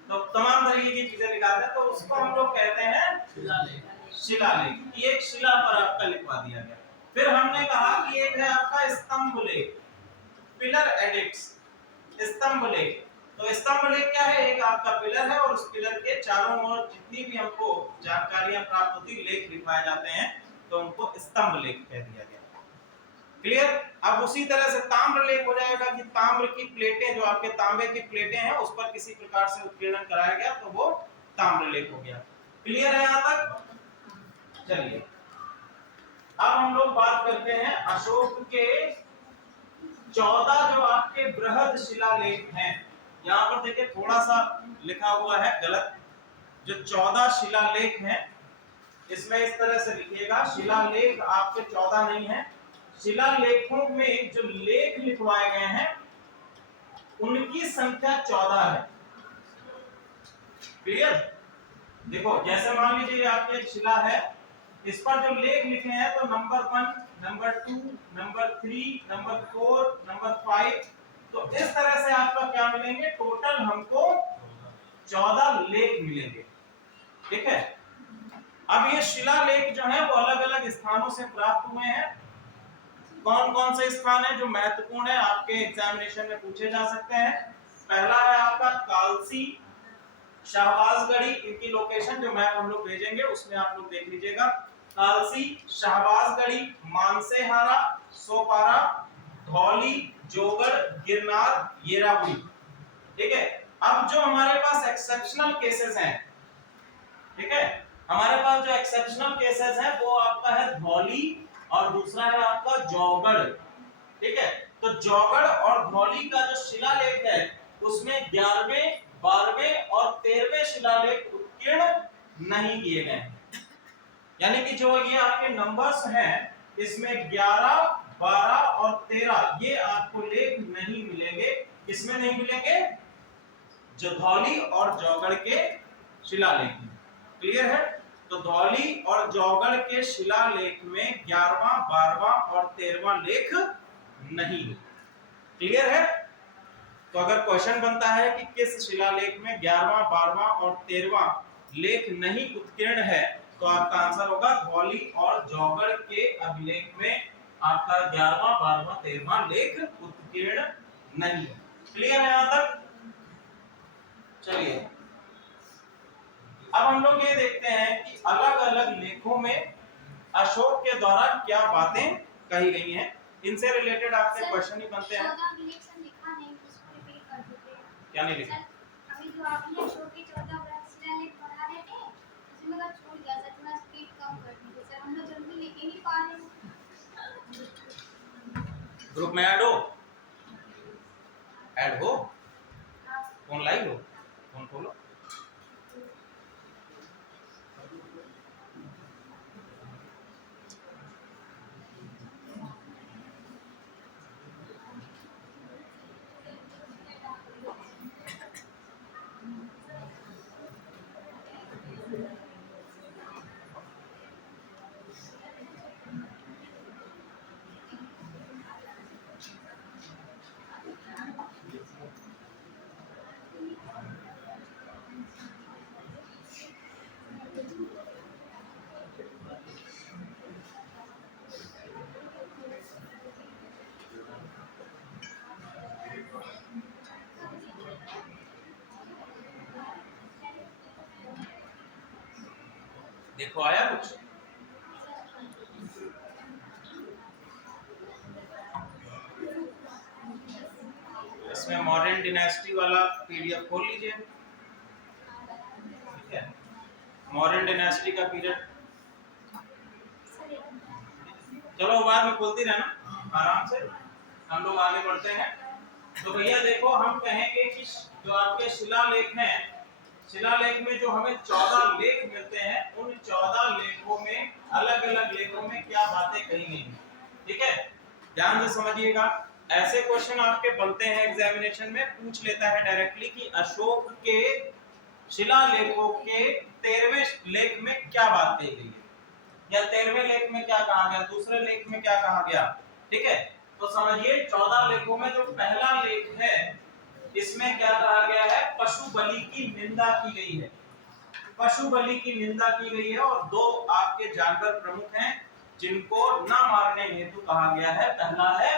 तो तमाम तरीके की चीजें निकालते हैं, तो उसको हम लोग कहते हैं शिलालेख। ये एक शिला पर आपका लिखवा दिया गया। फिर हमने कहा कि एक है आपका स्तंभ लेख, पिलर एडिक्ट्स, स्तंभ लेख। तो स्तंभ लेख क्या है? एक आपका पिलर है और उस पिलर के चारों ओर जितनी भी हमको जानकारियां प्राप्त होती, लेख लिखवाए जाते हैं, तो उनको स्तंभ लेख कह दिया गया। क्लियर? अब उसी तरह से ताम्र लेख हो जाएगा कि ताम्र की प्लेटें, जो आपके तांबे की प्लेटें हैं, उस पर किसी प्रकार से उत्कीर्णन कराया गया, तो वो ताम्र लेख हो गया। क्लियर है यहां तक? चलिए अब हम लोग बात करते हैं अशोक के 14 जो आपके बृहद शिलालेख हैं। यहाँ पर देखिए थोड़ा सा लिखा हुआ है गलत, जो 14 शिलालेख हैं इसमें इस तरह से लिखिएगा, शिलालेख आपके 14 नहीं है, शिलालेखों में जो लेख लिखवाए गए हैं उनकी संख्या 14 है। क्लियर? देखो जैसे मान लीजिए आपके शिला है, इस पर जो लेख लिखे हैं तो number 1, number 2, number 3, number 4, number 5, तो इस तरह से आपका क्या मिलेंगे, टोटल हमको 14 लेख मिलेंगे। ठीक है? अब ये शिलालेख जो है वो अलग अलग स्थानों से प्राप्त हुए हैं। कौन कौन से स्थान है जो महत्वपूर्ण है, आपके एग्जामिनेशन में पूछे जा सकते हैं? पहला है आपका कालसी, शाहबाजगढ़ी, इनकी लोकेशन जो मैप हम लोग भेजेंगे उसमें आप लोग देख लीजिएगा। कालसी, शाहबाजगढ़ी, मानसेहारा, सोपारा, धौली, जोगड़, गिरनार, येराबुरी। ठीक है? अब जो हमारे पास एक्सेप्शनल केसेस हैं, ठीक है, हमारे पास जो एक्सेप्शनल केसेस हैं वो आपका है धौली और दूसरा है आपका जौगड़। ठीक है? तो जौगड़ और धौली का जो शिलालेख है उसमें 11वें, 12वें और 13वें शिलालेख उत्कीर्ण नहीं किए गए हैं। यानी कि जो ये आपके नंबर्स हैं इसमें 11, 12 और 13 ये आपको लेख नहीं मिलेंगे। किसमें नहीं मिलेंगे? जो धौली और जौगड़ के शिलालेख में। क्लियर है? तो धौली और जौगड़ के शिलालेख में 11वां, 12वां और 13वां लेख नहीं। क्लियर है? तो अगर क्वेश्चन बनता है कि किस शिलालेख में 11वां, 12वां और 13वां लेख नहीं उत्कीर्ण है, तो आपका आंसर होगा धौली और जौगड़ के अभिलेख में आपका 11वां, 12वां, 13वां लेख उत्कीर्ण नहीं। क्लियर है यहां तक? चलिए अब हम लोग ये देखते हैं कि अलग अलग लेखों में अशोक के द्वारा क्या बातें कही गई हैं, इनसे रिलेटेड आपसे क्वेश्चन ही बनते हैं। क्या नहीं लिखा? अभी जो आपने अशोक के 14 बृहद शिलालेख बना रहे थे उसमें का छूट गया सर, थोड़ा स्पीड कम कर दीजिए सर, हम लोग जल्दी लिख ही नहीं पा रहे हैं। ग्रुप में ऐड हो? ऐड हो? फोन लाइव हो? फोन खोलो। देखो आया कुछ? इसमें मॉडर्न डिनेस्टी वाला पीडीएफ खोल लीजिए। ठीक है? मॉडर्न डिनेस्टी का पीरियड, चलो बाद में खोलती रहना आराम से, हम लोग आगे बढ़ते हैं। तो भैया देखो हम कहेंगे कि जो आपके शिलालेख हैं शिलालेख में जो हमें 14 लेख मिलते हैं, उन 14 लेखों में अलग अलग लेखों में क्या बातें कही गई हैं। ठीक है, ध्यान से समझिएगा। ऐसे क्वेश्चन आपके बनते हैं एग्जामिनेशन में, पूछ लेता है डायरेक्टली कि अशोक के शिलालेखों के 13वें लेख में क्या बात कही गई है, या 13वें लेख में क्या कहा गया, दूसरे लेख में क्या कहा गया। ठीक है, तो समझिए 14 लेखों में जो पहला लेख है इसमें क्या कहा गया है, पशु बलि की निंदा की गई है। पशु बलि की निंदा की गई है और दो आपके जानवर प्रमुख हैं जिनको न मारने हेतु कहा गया है। पहला है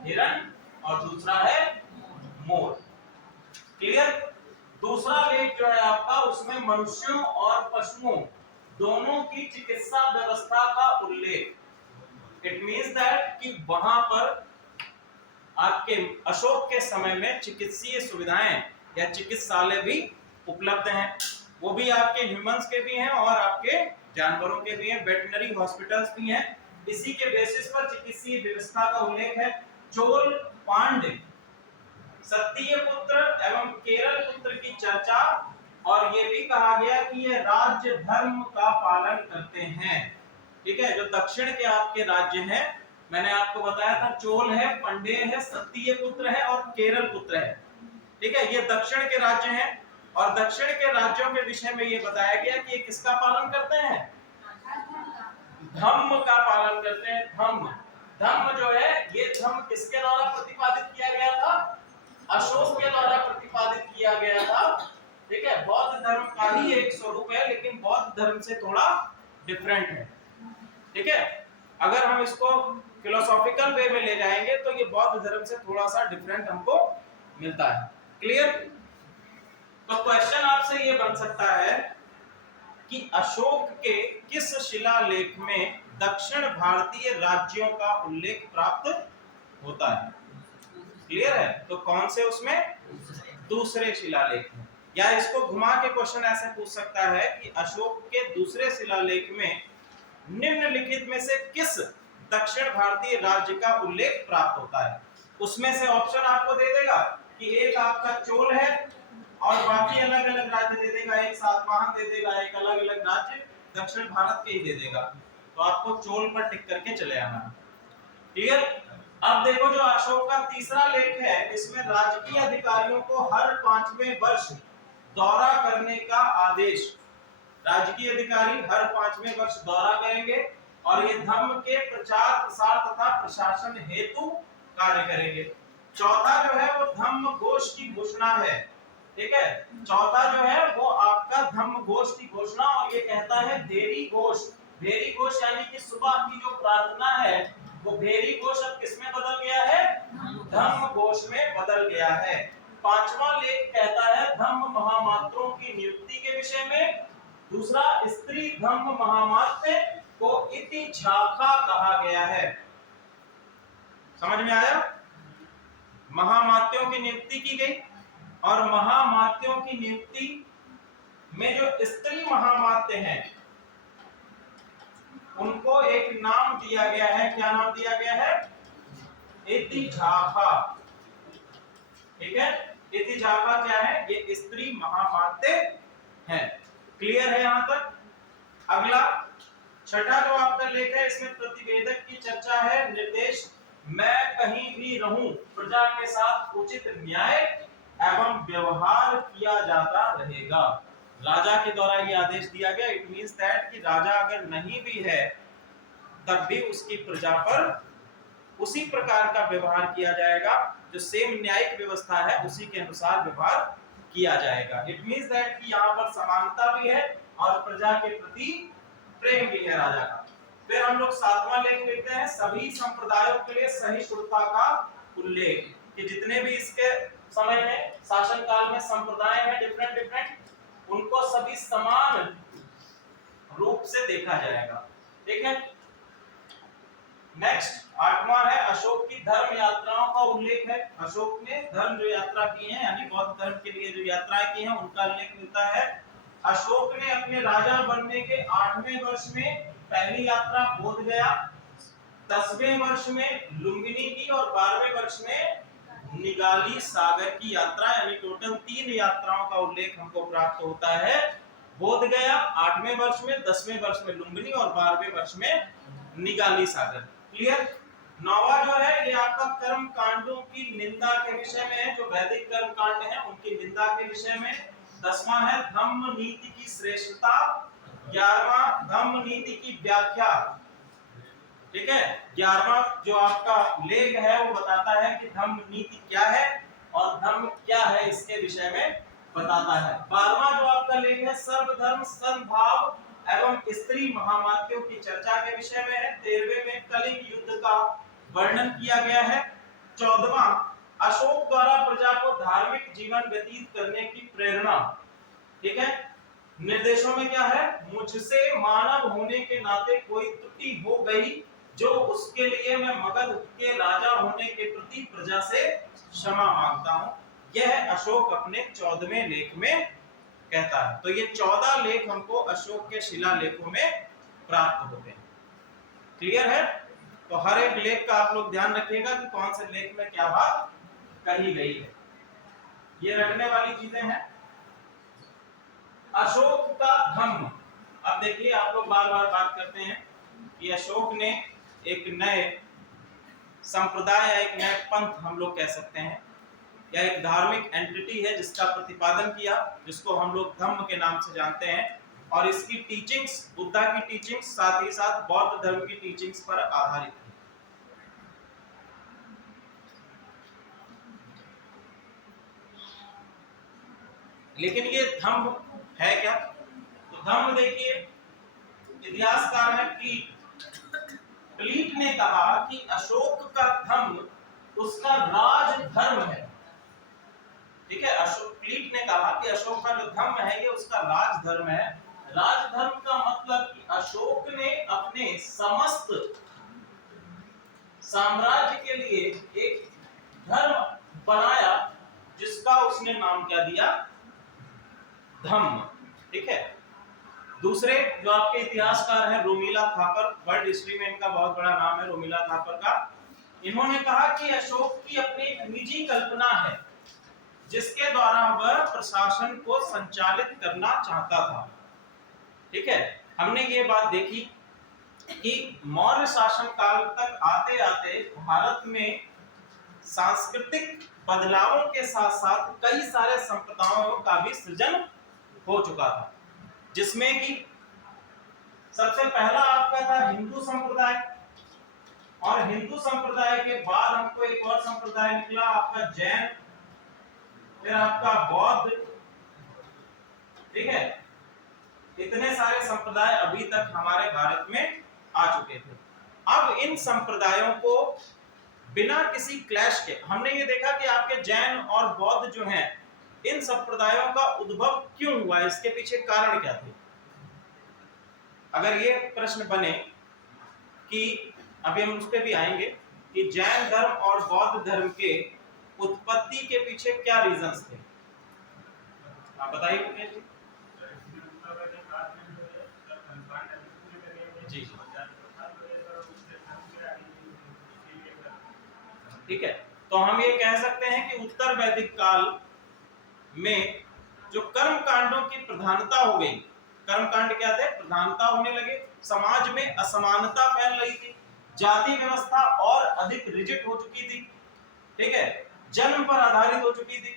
हिरण और दूसरा है मोर। क्लियर। दूसरा लेख जो है आपका, उसमें मनुष्यों और पशुओं दोनों की चिकित्सा व्यवस्था का उल्लेख। इट मींस दैट कि वहां पर आपके अशोक के समय में चिकित्सीय सुविधाएं या चिकित्सालय भी उपलब्ध हैं। वो भी आपके ह्यूमंस के भी हैं और आपके जानवरों के भी हैं, वेटरनरी हॉस्पिटल्स भी हैं। इसी के बेसिस पर चिकित्सीय व्यवस्था का उल्लेख है। चोल पांड्य सत्तीय पुत्र एवं केरल पुत्र की चर्चा, और ये भी कहा गया कि ये राज्य धर्म का पालन करते हैं। ठीक है, जो दक्षिण के आपके राज्य हैं, मैंने आपको बताया था चोल है, पांड्य है, सत्तीय पुत्र है और केरल पुत्र है। ठीक है, ये दक्षिण के राज्य हैं और दक्षिण के राज्यों के विषय में ये बताया गया कि ये किसका पालन करते हैं, धम्म का पालन करते हैं। धम्म, धम्म जो है ये धम्म किसके द्वारा प्रतिपादित किया गया था, अशोक के द्वारा प्रतिपादित किया गया था। ठीक है, बौद्ध धर्म का ही एक स्वरूप है लेकिन बौद्ध धर्म से थोड़ा डिफरेंट है। ठीक है, अगर हम इसको फिलोसॉफिकल वे में ले जाएंगे तो ये बौद्ध धर्म से थोड़ा सा डिफरेंट हमको मिलता है। क्लियर। तो क्वेश्चन आपसे ये बन सकता है कि अशोक के किस शिलालेख में दक्षिण भारतीय राज्यों का उल्लेख प्राप्त होता है। क्लियर है, तो कौन से उसमें, दूसरे शिलालेख में। या इसको घुमा के क्वेश्चन ऐसे पूछ सकता है कि अशोक के दूसरे शिलालेख में निम्नलिखित में से किस दक्षिण भारतीय राज्य का उल्लेख प्राप्त होता है। उसमें से ऑप्शन आपको दे देगा कि एक आपका चोल है और बाकी अलग अलग राज्य दे देगा, एक सातवाहन दे देगा, एक अलग अलग राज्य दक्षिण भारत के ही दे देगा। तो आपको चोल पर टिक करके चले आना। क्लियर। अब देखो जो अशोक का तीसरा लेख है, इसमें राजकीय अधिकारियों को हर 5वें वर्ष दौरा करने का आदेश। राजकीय अधिकारी हर 5वें वर्ष दौरा करेंगे और ये धर्म के प्रचार प्रसार तथा प्रशासन हेतु कार्य करेंगे। चौथा जो है वो धम्म घोष की घोषणा है। ठीक है, चौथा जो है वो आपका धम्म घोष की घोषणा, और ये कहता है भेरी घोष। भेरी घोष यानी कि सुबह की जो प्रार्थना है वो भेरी घोष अब किसमें बदल गया है, धम्म घोष में बदल गया है। पांचवा लेख कहता है धम्म महामात्रों की नियुक्ति के विषय में। दूसरा, स्त्री धम्म महामात्य को इति झाखा कहा गया है। समझ में आया। महामात्यों की नियुक्ति की गई और महामात्यों की नियुक्ति में जो स्त्री महामात्य हैं उनको एक नाम दिया गया है। क्या नाम दिया गया है, इति झाखा। ठीक है, इति झाखा क्या है, ये स्त्री महामात्य है। क्लियर है यहां तक। अगला छठा जो आपका लेख है, इसमें प्रतिवेदक की चर्चा है। निर्देश, मैं कहीं भी रहूं प्रजा के साथ उचित न्याय एवं व्यवहार किया जाता रहेगा। राजा के द्वारा ये आदेश दिया गया। इट मींस दैट कि राजा अगर नहीं भी है तब भी उसकी प्रजा पर उसी प्रकार का व्यवहार किया जाएगा, जो सेम न्यायिक व्यवस्था है उसी के अनुसार व्यवहार किया जाएगा। इट मींस दैट कि यहाँ पर समानता भी है और प्रजा के प्रति प्रेम भी है राजा का। फिर हम लोग सातवां लेख लिखते हैं, सभी संप्रदायों के लिए सहिष्णुता का उल्लेख, कि जितने भी इसके समय में शासन काल में संप्रदाय हैं डिफरेंट डिफरेंट, उनको सभी समान रूप से देखा जाएगा। ठीक है। नेक्स्ट आठवां है अशोक की धर्म यात्राओं का उल्लेख है। अशोक ने धर्म जो यात्रा की है यानी बौद्ध धर्म के लिए जो यात्राएं की हैं उनका उल्लेख मिलता है। अशोक ने अपने राजा बनने के 8वें वर्ष में पहली यात्रा बोध गया, 10वें वर्ष में लुम्बिनी की और 12वें वर्ष में निगाली सागर की यात्रा, यानी टोटल 3 यात्राओं का उल्लेख हमको प्राप्त होता है। बोध गया 8वें वर्ष में, 10वें वर्ष में लुम्बिनी और 12वें वर्ष में निगाली सागर। क्लियर। 9वां जो है ये आपका कर्म कांडों की निंदा के विषय में है, जो वैदिक कर्म कांड है उनकी निंदा के विषय में। 10वां है धम्म नीति की श्रेष्ठता। 11वां धम्म नीति की व्याख्या। ठीक है, 11वां जो आपका लेख है वो बताता है कि धम्म नीति क्या है और धर्म क्या है, इसके विषय में बताता है। 12वां जो आपका लेख है सर्वधर्म सद्भाव एवं स्त्री महामात्यों की चर्चा के विषय में है। 13वें में कलिंग युद्ध का वर्णन किया गया है। 14वां अशोक द्वारा प्रजा को धार्मिक जीवन व्यतीत करने की प्रेरणा। ठीक है, निर्देशों में क्या है, मुझसे मानव होने के नाते कोई त्रुटि हो गई जो उसके लिए मैं मगध के राजा होने के प्रति प्रजा से क्षमा मांगता हूं। यह अशोक अपने 14वें लेख में कहता है। तो ये 14 लेख हमको अशोक के शिलालेखों में प्राप्त होते हैं। क्लियर है। तो हर एक लेख का आप लोग ध्यान रखिएगा कि कौन से लेख में क्या बात कही गई है, ये रखने वाली चीजें हैं। अशोक का धम्म, अब देखिए आप लोग बार बार बात करते हैं कि अशोक ने एक नए संप्रदाय या एक नए पंथ हम लोग कह सकते हैं, या एक धार्मिक एंटिटी है जिसका प्रतिपादन किया, जिसको हम लोग धम्म के नाम से जानते हैं। और इसकी टीचिंग्स, बुद्धा की टीचिंग्स, साथ ही साथ बौद्ध धर्म की टीचिंग्स पर आधारित है। लेकिन ये धम्म है क्या? तो धम्म देखिए, इतिहासकार है प्लीट ने कहा कि अशोक का धम्म उसका राजधर्म है। ठीक है, अशोक प्लीट ने कहा कि अशोक का जो धम्म है ये उसका राजधर्म है। राजधर्म का मतलब कि अशोक ने अपने समस्त साम्राज्य के लिए एक धर्म बनाया जिसका उसने नाम क्या दिया, धम्म। ठीक है, दूसरे जो आपके इतिहासकार हैं रोमिला थापर, वर्ल्ड हिस्ट्री में इनका बहुत बड़ा नाम है रोमिला थापर का। इन्होंने कहा कि अशोक की अपनी एक निजी कल्पना है जिसके द्वारा वह प्रशासन को संचालित करना चाहता था। ठीक है, हमने ये बात देखी कि मौर्य शासन काल तक आते आते भारत में सांस्कृतिक बदलावों के साथ साथ कई सारे संप्रदायों का भी सृजन हो चुका था, जिसमें कि सबसे पहला आपका था हिंदू संप्रदाय, और हिंदू संप्रदाय के बाद हमको एक और संप्रदाय निकला आपका जैन, फिर आपका बौद्ध। ठीक है, इतने सारे संप्रदाय अभी तक हमारे भारत में आ चुके थे। अब इन संप्रदायों को बिना किसी क्लैश के, हमने ये देखा कि आपके जैन और बौद्ध जो हैं, इन संप्रदायों का उद्भव क्यों हुआ, इसके पीछे कारण क्या थे। अगर ये प्रश्न बने कि अभी हम उस पर भी आएंगे कि जैन धर्म और बौद्ध धर्म के उत्पत्ति के पीछे क्या रीजंस थे, आप बताइए जी। ठीक है, तो हम ये कह सकते हैं कि उत्तर वैदिक काल में जो कर्म कांडों की प्रधानता हो गई, कर्म कांड क्या थे, प्रधानता होने लगे, समाज में असमानता फैल रही थी, जाति व्यवस्था और अधिक रिजिड हो चुकी थी। ठीक है, जन्म पर आधारित हो चुकी थी,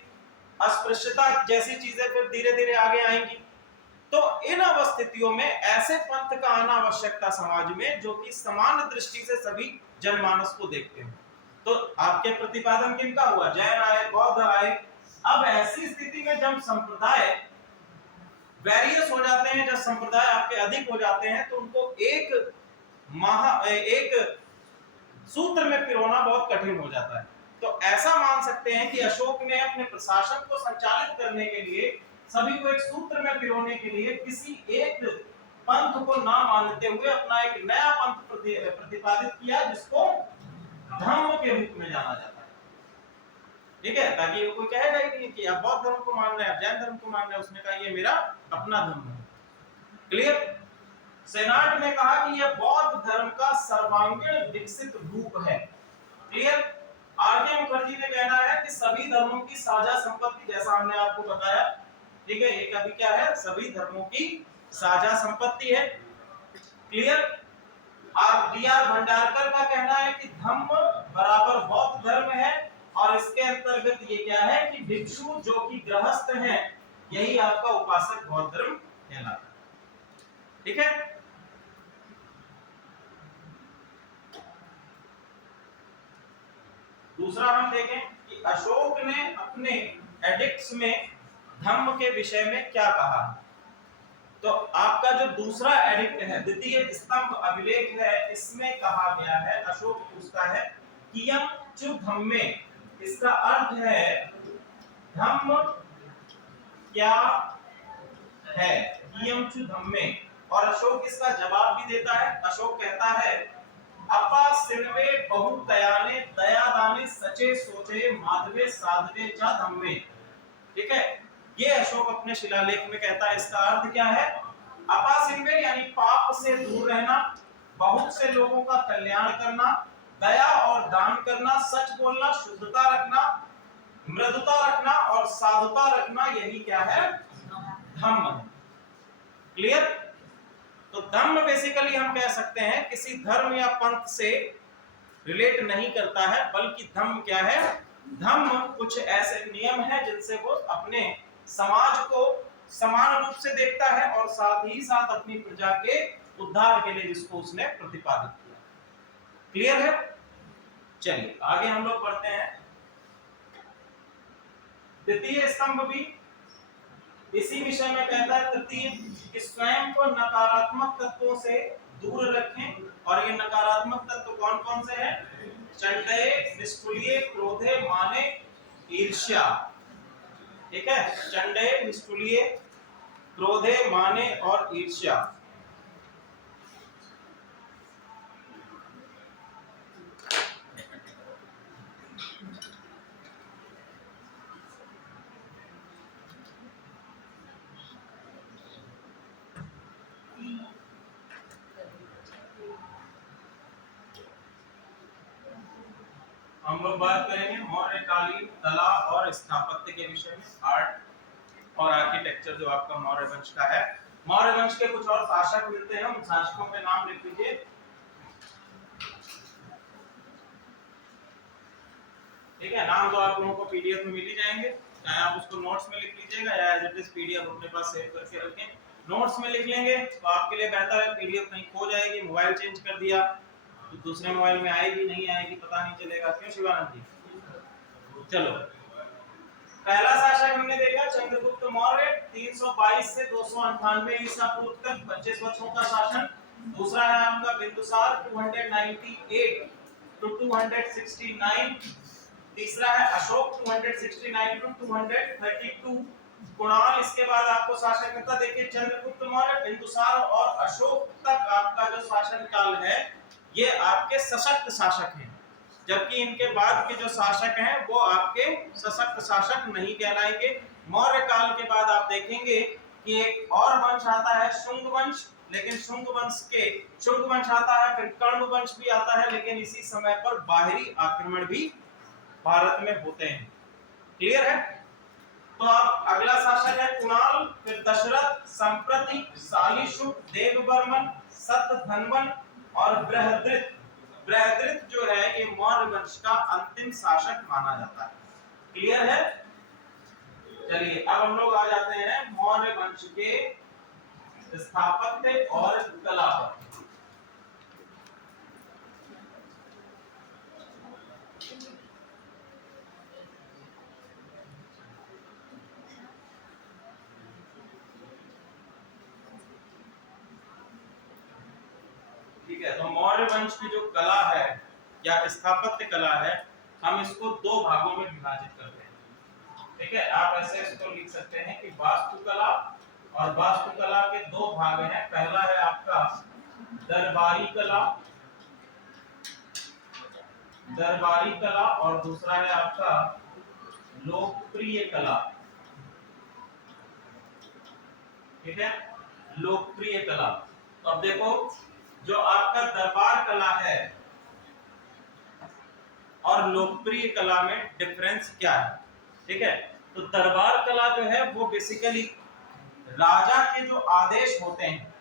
अस्पृश्यता जैसी चीजें फिर धीरे धीरे आगे आएंगी। तो इन अवस्थितियों में ऐसे पंथ का आना आवश्यक था समाज में जो कि समान दृष्टि से सभी जनमानस को देखते हैं। तो आपके प्रतिपादन किनका हुआ, जैन आए, बौद्ध आए। अब ऐसी स्थिति में जब संप्रदाय वेरियस हो जाते हैं, जब संप्रदाय आपके अधिक हो जाते हैं, तो उनको एक सूत्र में पिरोना बहुत कठिन हो जाता है। तो ऐसा मान सकते हैं कि अशोक ने अपने प्रशासन को संचालित करने के लिए, सभी को एक सूत्र में पिरोने के लिए किसी एक पंथ को ना मानते हुए अपना एक नया पंथ प्रतिपादित किया जिसको धम्म के रूप में जाना जाता है। ठीक है, ताकि कोई कहेगा ही नहीं कि आप बौद्ध धर्म को मान रहे हैं, आप जैन धर्म को मान रहे हैं, उसने कहा ये मेरा अपना धर्म है। क्लियर। सेनाट ने कहा कि यह बौद्ध धर्म का सर्वांगीण विकसित रूप है। क्लियर। आर्य प्रणब मुखर्जी ने कहना है कि सभी धर्मों की साझा संपत्ति, जैसा हमने आपको बताया, ठीक है, ये कभी क्या है, सभी धर्मों की साझा संपत्ति है। क्लियर। आप डी.आर. भंडारकर का कहना है कि धम्म बराबर बौद्ध धर्म है, और इसके अंतर्गत ये क्या है कि भिक्षु जो कि गृहस्थ हैं, यही आपका उपासक बौद्ध धर्म कहलाता है। ठीक है। दूसरा हम देखें कि अशोक ने अपने एडिक्ट्स में धम्म के विषय में क्या कहा। तो आपका जो दूसरा एडिक्ट है, द्वितीय स्तंभ अभिलेख है, इसमें कहा गया है, अशोक पूछता है कियम चु धम्मे, इसका अर्थ है धम्म क्या है, कियम चु धम्मे। और अशोक इसका जवाब भी देता है। अशोक कहता है अपा सिनवे बहुतयाने दयादाने सचे सोचे माधवे साधवे चा धम्मे। ठीक है, ये अशोक अपने शिलालेख में कहता है। इसका अर्थ क्या है, अपा सिनवे यानी पाप से दूर रहना, बहुत से लोगों का कल्याण करना, दया और दान करना, सच बोलना, शुद्धता रखना, मृदुता रखना और साधुता रखना, यही क्या है, धम्म। क्लियर। तो धम्म बेसिकली हम कह सकते हैं किसी धर्म या पंथ से रिलेट नहीं करता है, बल्कि धम्म क्या है, धम्म कुछ ऐसे नियम है जिनसे वो अपने समाज को समान रूप से देखता है और साथ ही साथ अपनी प्रजा के उद्धार के लिए जिसको उसने प्रतिपादित किया। क्लियर है। चलिए आगे हम लोग पढ़ते हैं। द्वितीय स्तंभ भी इसी विषय में कहता है, तृतीय कि स्वयं को नकारात्मक तत्वों से दूर रखें। और ये नकारात्मक तत्व कौन कौन से हैं, चंडे, निष्ठुलिये, क्रोधे, माने, ईर्ष्या। ठीक है, चंडे, निष्ठुलिये, क्रोधे, माने और ईर्ष्या। हम लोग बात करेंगे मौर्यकालीन कला और स्थापत्य के विषय में, आर्ट और आर्किटेक्चर जो आपका मौर्य वंश का है। मौर्य वंश के कुछ और शासक मिलते हैं, उन शासकों के नाम लिख लीजिए। ठीक है, नाम तो आप लोगों को पीडीएफ में मिल ही जाएंगे, चाहे आप उसको नोट्स में लिख लीजिएगा या एज इट इज पीडीएफ अपने पास सेव करके रखें। नोट्स में लिख लेंगे तो आपके लिए बेहतर है, पीडीएफ कहीं खो जाएगी, मोबाइल चेंज कर दिया तो दूसरे मोबाइल में आएगी नहीं आएगी पता नहीं चलेगा। क्यों शिवानंद जी। चलो, पहला शासक हमने देखा चंद्रगुप्त मौर्य, 322 से 298 ईसा पूर्व तक 25 वर्षों का शासन। दूसरा है आपका बिंदुसार, 298 टू 269। तीसरा है अशोक, 269 टू 232। कुणाल, इसके बाद आपको शासक मिलता। देखिए चंद्रगुप्त मौर्य, बिंदुसार और अशोक तक आपका जो शासन काल है ये आपके सशक्त शासक हैं, जबकि इनके बाद के जो शासक हैं वो आपके सशक्त शासक नहीं कहलाएंगे। मौर्य काल के बाद आप देखेंगे कि एक और वंश आता है शुंग वंश, लेकिन शुंग वंश आता है, फिर कर्ण वंश भी आता है, लेकिन इसी समय पर बाहरी आक्रमण भी भारत में होते हैं। क्लियर है। तो अब अगला शासक है कुणाल, फिर दशरथ, संप्रति, शालीशुक, देववर्मन, सतधन्वन और बृहद्रथ जो है ये मौर्य वंश का अंतिम शासक माना जाता है। क्लियर है। चलिए अब हम लोग आ जाते हैं मौर्य वंश के स्थापत्य और कला पर। ठीक है, तो मौर्य वंश की जो कला है या स्थापत्य कला है, हम इसको दो भागों में विभाजित करते हैं। ठीक है, आप ऐसे इसको लिख सकते हैं कि वास्तुकला, और वास्तुकला के दो भाग हैं। पहला है आपका दरबारी कला और दूसरा है आपका लोकप्रिय कला। ठीक है, लोकप्रिय कला। तो अब देखो जो आपका दरबार कला है, और लोकप्रिय कला में डिफरेंस क्या है। ठीक है, तो दरबार कला जो है वो बेसिकली राजा के जो आदेश होते हैं,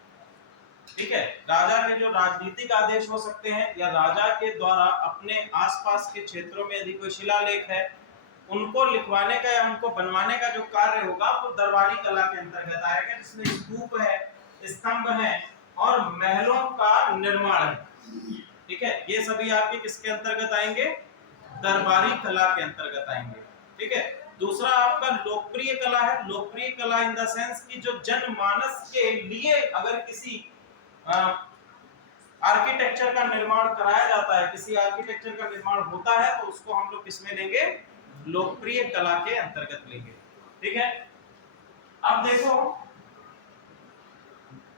ठीक है, राजा के जो राजनीतिक आदेश हो सकते हैं या राजा के द्वारा अपने आसपास के क्षेत्रों में यदि कोई शिलालेख है उनको लिखवाने का या उनको बनवाने का जो कार्य होगा वो दरबारी कला के अंतर्गत आएगा, जिसमें स्तूप है, स्तंभ है और महलों का निर्माण है। ठीक है, ये सभी आपके किसके अंतर्गत आएंगे, दरबारी कला के अंतर्गत आएंगे। ठीक है, दूसरा आपका लोकप्रिय कला है। लोकप्रिय कला इन द सेंस कि जो जनमानस के लिए अगर किसी आर्किटेक्चर का निर्माण कराया जाता है, किसी आर्किटेक्चर का निर्माण होता है तो उसको हम लोग किसमें लेंगे, लोकप्रिय कला के अंतर्गत लेंगे। ठीक है, अब देखो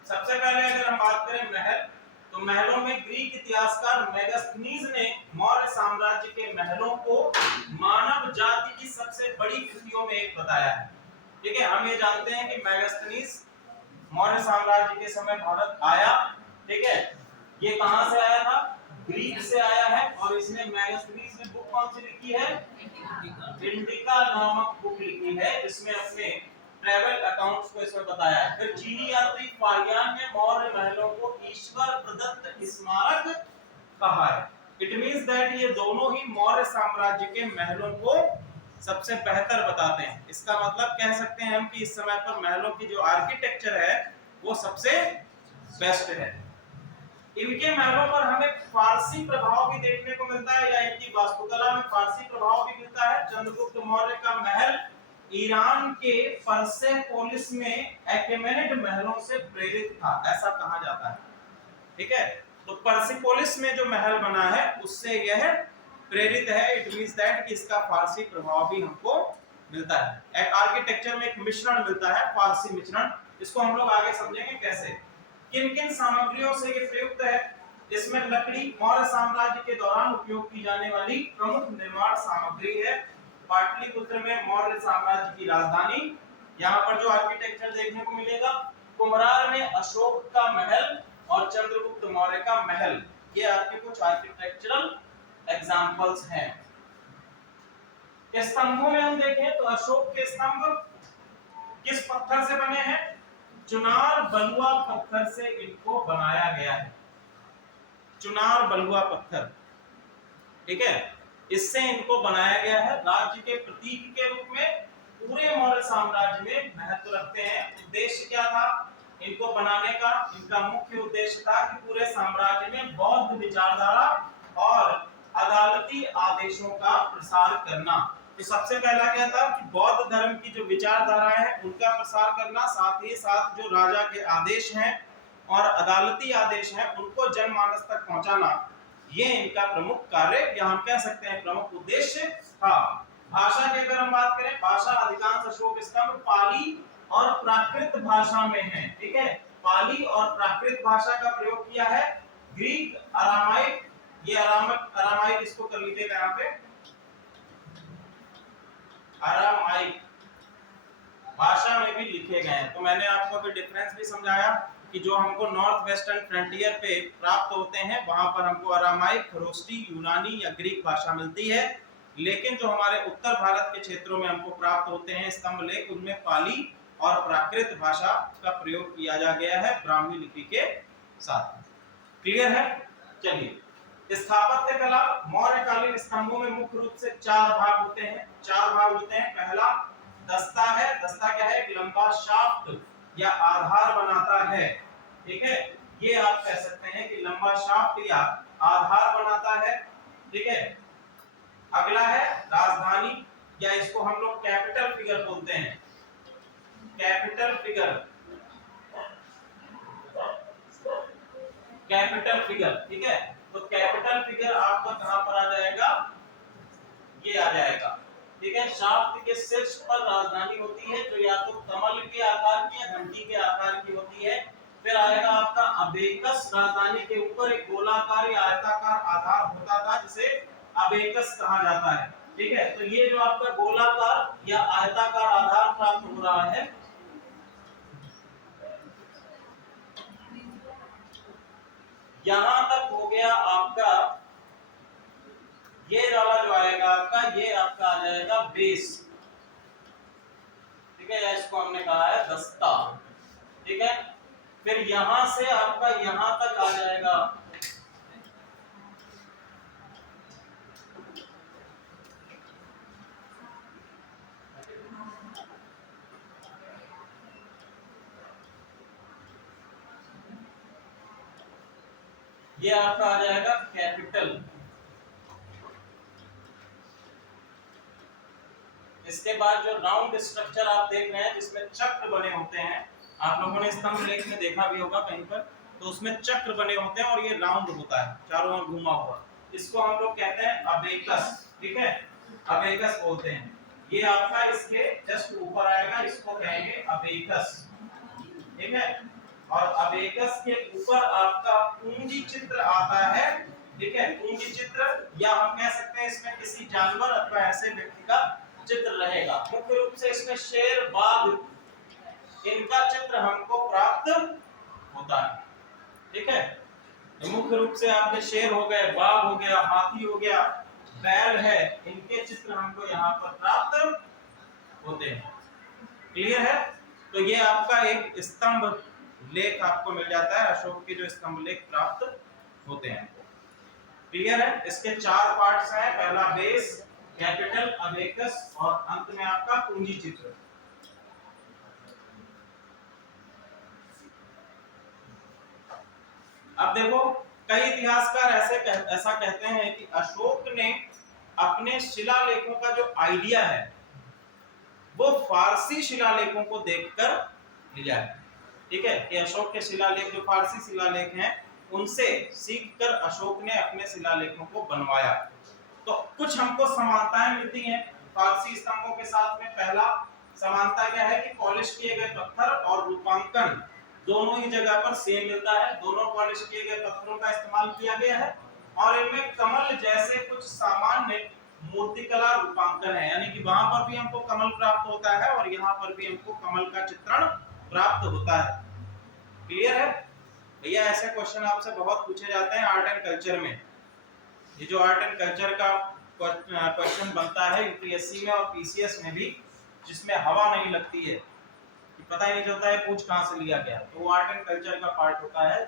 सबसे पहले अगर हम बात करें महल, तो महलों में ग्रीक इतिहासकार मेगास्थनीज ने मौर्य साम्राज्य के महलों को मानव जाति की सबसे बड़ी कृतियों में एक बताया है। ठीक है, हम ये जानते हैं कि मेगास्थनीज मौर्य साम्राज्य के समय भारत आया। ठीक है, ये कहां से आया था, ग्रीक से आया है, और इसने मेगास्थनीज ने बुक कौन सी लिखी है, इंडिका नामक बुक लिखी है, जिसमें अपने ट्रैवल अकाउंट्स को इसमें बताया है। फिर चीनी यात्री फाहियान ने मौर्य महलों को ईश्वर प्रदत्त स्मारक कहा है। इट मींस दैट ये दोनों ही मौर्य साम्राज्य के महलों को सबसे बेहतर बताते हैं। इसका मतलब कह सकते हैं हम कि इस समय पर महलों की जो आर्किटेक्चर है वो सबसे बेस्ट है। इनके महलों पर हमें फारसी प्रभाव भी देखने को मिलता है, या इनकी वास्तुकला में फारसी प्रभाव भी मिलता है। चंद्रगुप्त मौर्य का महल ईरान के परसेपोलिस में अकेमेनिड महलों से प्रेरित था, ऐसा कहा जाता है। ठीक है, तो परसेपोलिस में जो महल बना है उससे यह प्रेरित है। इट मींस दैट कि इसका फारसी प्रभाव भी हमको मिलता है। एक आर्किटेक्चर में एक मिश्रण मिलता है, फारसी मिश्रण। इसको हम लोग आगे समझेंगे कैसे, किन किन सामग्रियों से ये प्रयुक्त है। इसमें लकड़ी मौर्य साम्राज्य के दौरान उपयोग की जाने वाली प्रमुख निर्माण सामग्री है। पाटलिपुत्र में मौर्य साम्राज्य की राजधानी, यहाँ पर जो आर्किटेक्चर देखने को मिलेगा, कुम्हरार में अशोक का महल और चंद्रगुप्त मौर्य का महल, ये आपके कुछ आर्किटेक्चरल एग्जांपल्स हैं। स्तंभों में हम देखें तो अशोक के स्तंभ किस पत्थर से बने हैं, चुनार बलुआ पत्थर से इनको बनाया गया है। चुनार बलुआ पत्थर, ठीक है, इससे इनको बनाया गया है। राज्य के प्रतीक के रूप में पूरे मौर्य साम्राज्य में महत्व रखते हैं। उद्देश्य क्या था इनको बनाने का, इनका मुख्य उद्देश्य था कि पूरे साम्राज्य में बौद्ध विचारधारा और अदालती आदेशों का प्रसार करना। तो सबसे पहला क्या था कि बौद्ध धर्म की जो विचारधाराएं हैं उनका प्रसार करना, साथ ही साथ जो राजा के आदेश हैं और अदालती आदेश हैं उनको जनमानस तक पहुंचाना, ये इनका प्रमुख कार्य या हम कह सकते हैं प्रमुख उद्देश्य था। भाषा की अगर हम बात करें, भाषा अधिकांश अशोक स्तंभ पाली और प्राकृत भाषा में है। ठीक है, पाली और प्राकृत भाषा का प्रयोग किया है। ग्रीक, अरामाइक, ये अरामाइक इसको कर लीजिएगा यहाँ पे, अरामाइक भाषा में भी लिखे गए हैं। तो मैंने आपको अभी डिफरेंस भी समझाया कि जो हमको नॉर्थ वेस्टर्न फ्रंटियर पे प्राप्त होते हैं वहां पर हमको अरामाइक, खरोष्टी, यूनानी या ग्रीक भाषा मिलती है, लेकिन जो हमारे उत्तर भारत के क्षेत्रों में हमको प्राप्त होते हैं स्तंभ लेख, उनमें पाली और प्राकृत भाषा का प्रयोग किया जा गया है ब्राह्मी लिपि के साथ। क्लियर है? चलिए, स्थापत्य कला मौर्यकालीन स्तंभों में मुख्य रूप से चार भाग होते हैं। पहला दस्ता है। दस्ता क्या है, एक लंबा शाफ्ट या आधार बनाता है। ठीक है, ये आप कह सकते हैं कि लंबा शाफ्ट या आधार बनाता है। ठीक है, अगला है राजधानी, या इसको हम लोग कैपिटल फिगर बोलते हैं। कैपिटल फिगर, ठीक है, तो कैपिटल फिगर आपका कहां पर आ जाएगा, ये आ जाएगा। ठीक है, शाफ्ट के शीर्ष पर राजधानी होती है जो या तो कमल के आकार की या घंटी के आकार की होती है। फिर आएगा आपका अबेकस, राजधानी के ऊपर एक गोलाकार या आयताकार आधार होता था जिसे अबेकस कहा जाता है। ठीक है, तो ये जो आपका गोलाकार या आयताकार आधार प्राप्त हो रहा है, यहां तक हो गया आपका ये वाला ये आपका आ जाएगा बेस, ठीक है, या इसको हमने कहा है दस्ता, ठीक है। फिर यहां से आपका यहां तक आ जाएगा ये आपका आ जाएगा कैपिटल। इसके बाद जो राउंड स्ट्रक्चर आप देख रहे हैं जिसमें चक्र बने होते हैं, आप लोगों ने स्तंभ लेख में देखा भी होगा कहीं पर, तो उसमें चक्र बने होते हैं और ये राउंड होता है, चारों ओर घुमा हुआ, इसको हम लोग कहते हैं अबेकस, ठीक है, अबेकस बोलते हैं। ये आपका इसके जस्ट ऊपर आएगा, इसको कहेंगे अबेकस, ठीक है। और अबेकस के ऊपर आपका कुंजी चित्र आता है, ठीक है, कुंजी चित्र, या हम कह सकते हैं इसमें किसी जानवर अथवा ऐसे व्यक्ति का चित्र रहेगा। मुख्य रूप से इसमें शेर, बाघ, इनका चित्र हमको प्राप्त होता है, ठीक है। मुख्य रूप से आपके शेर हो गए, बाघ हो गया, हाथी हो गया, बैल है, इनके चित्र हमको यहाँ पर प्राप्त होते हैं। क्लियर है? तो ये आपका एक स्तंभ लेख आपको मिल जाता है, अशोक के जो स्तंभ लेख प्राप्त होते हैं। क्लियर है? इसके 4 पार्ट्स हैं, पहला बेस, कैपिटल, अबेकस और अंत में आपका कुंजी चित्र। अब देखो, कई इतिहासकार ऐसा कहते हैं कि अशोक ने अपने शिलालेखों का जो आइडिया है वो फारसी शिलालेखों को देखकर लिया है, ठीक है, कि अशोक के शिलालेख जो फारसी शिलालेख हैं उनसे सीखकर अशोक ने अपने शिलालेखों को बनवाया। तो कुछ हमको समानताएं मिलती हैं फारसी स्तंभों के साथ में। पहला समानता क्या है कि पॉलिश किए गए पत्थर और रूपांकन दोनों ही जगह पर सेम मिलता है, दोनों पॉलिश किए गए पत्थरों का इस्तेमाल किया गया है और इनमें कमल जैसे कुछ सामान्य मूर्तिकला रूपांकन है, यानी कि वहां पर भी हमको कमल प्राप्त होता है और यहाँ पर भी हमको कमल का चित्रण प्राप्त होता है। क्लियर है भैया? ऐसे क्वेश्चन आपसे बहुत पूछे जाते हैं आर्ट एंड कल्चर में। ये जो आर्ट एंड कल्चर का क्वेश्चन बनता है यूपीएससी में और पीसीएस में भी, जिसमें हवा नहीं लगती है, पता ही नहीं चलता है पूछ कहां से लिया गया, तो वो आर्ट एंड कल्चर का पार्ट होता है,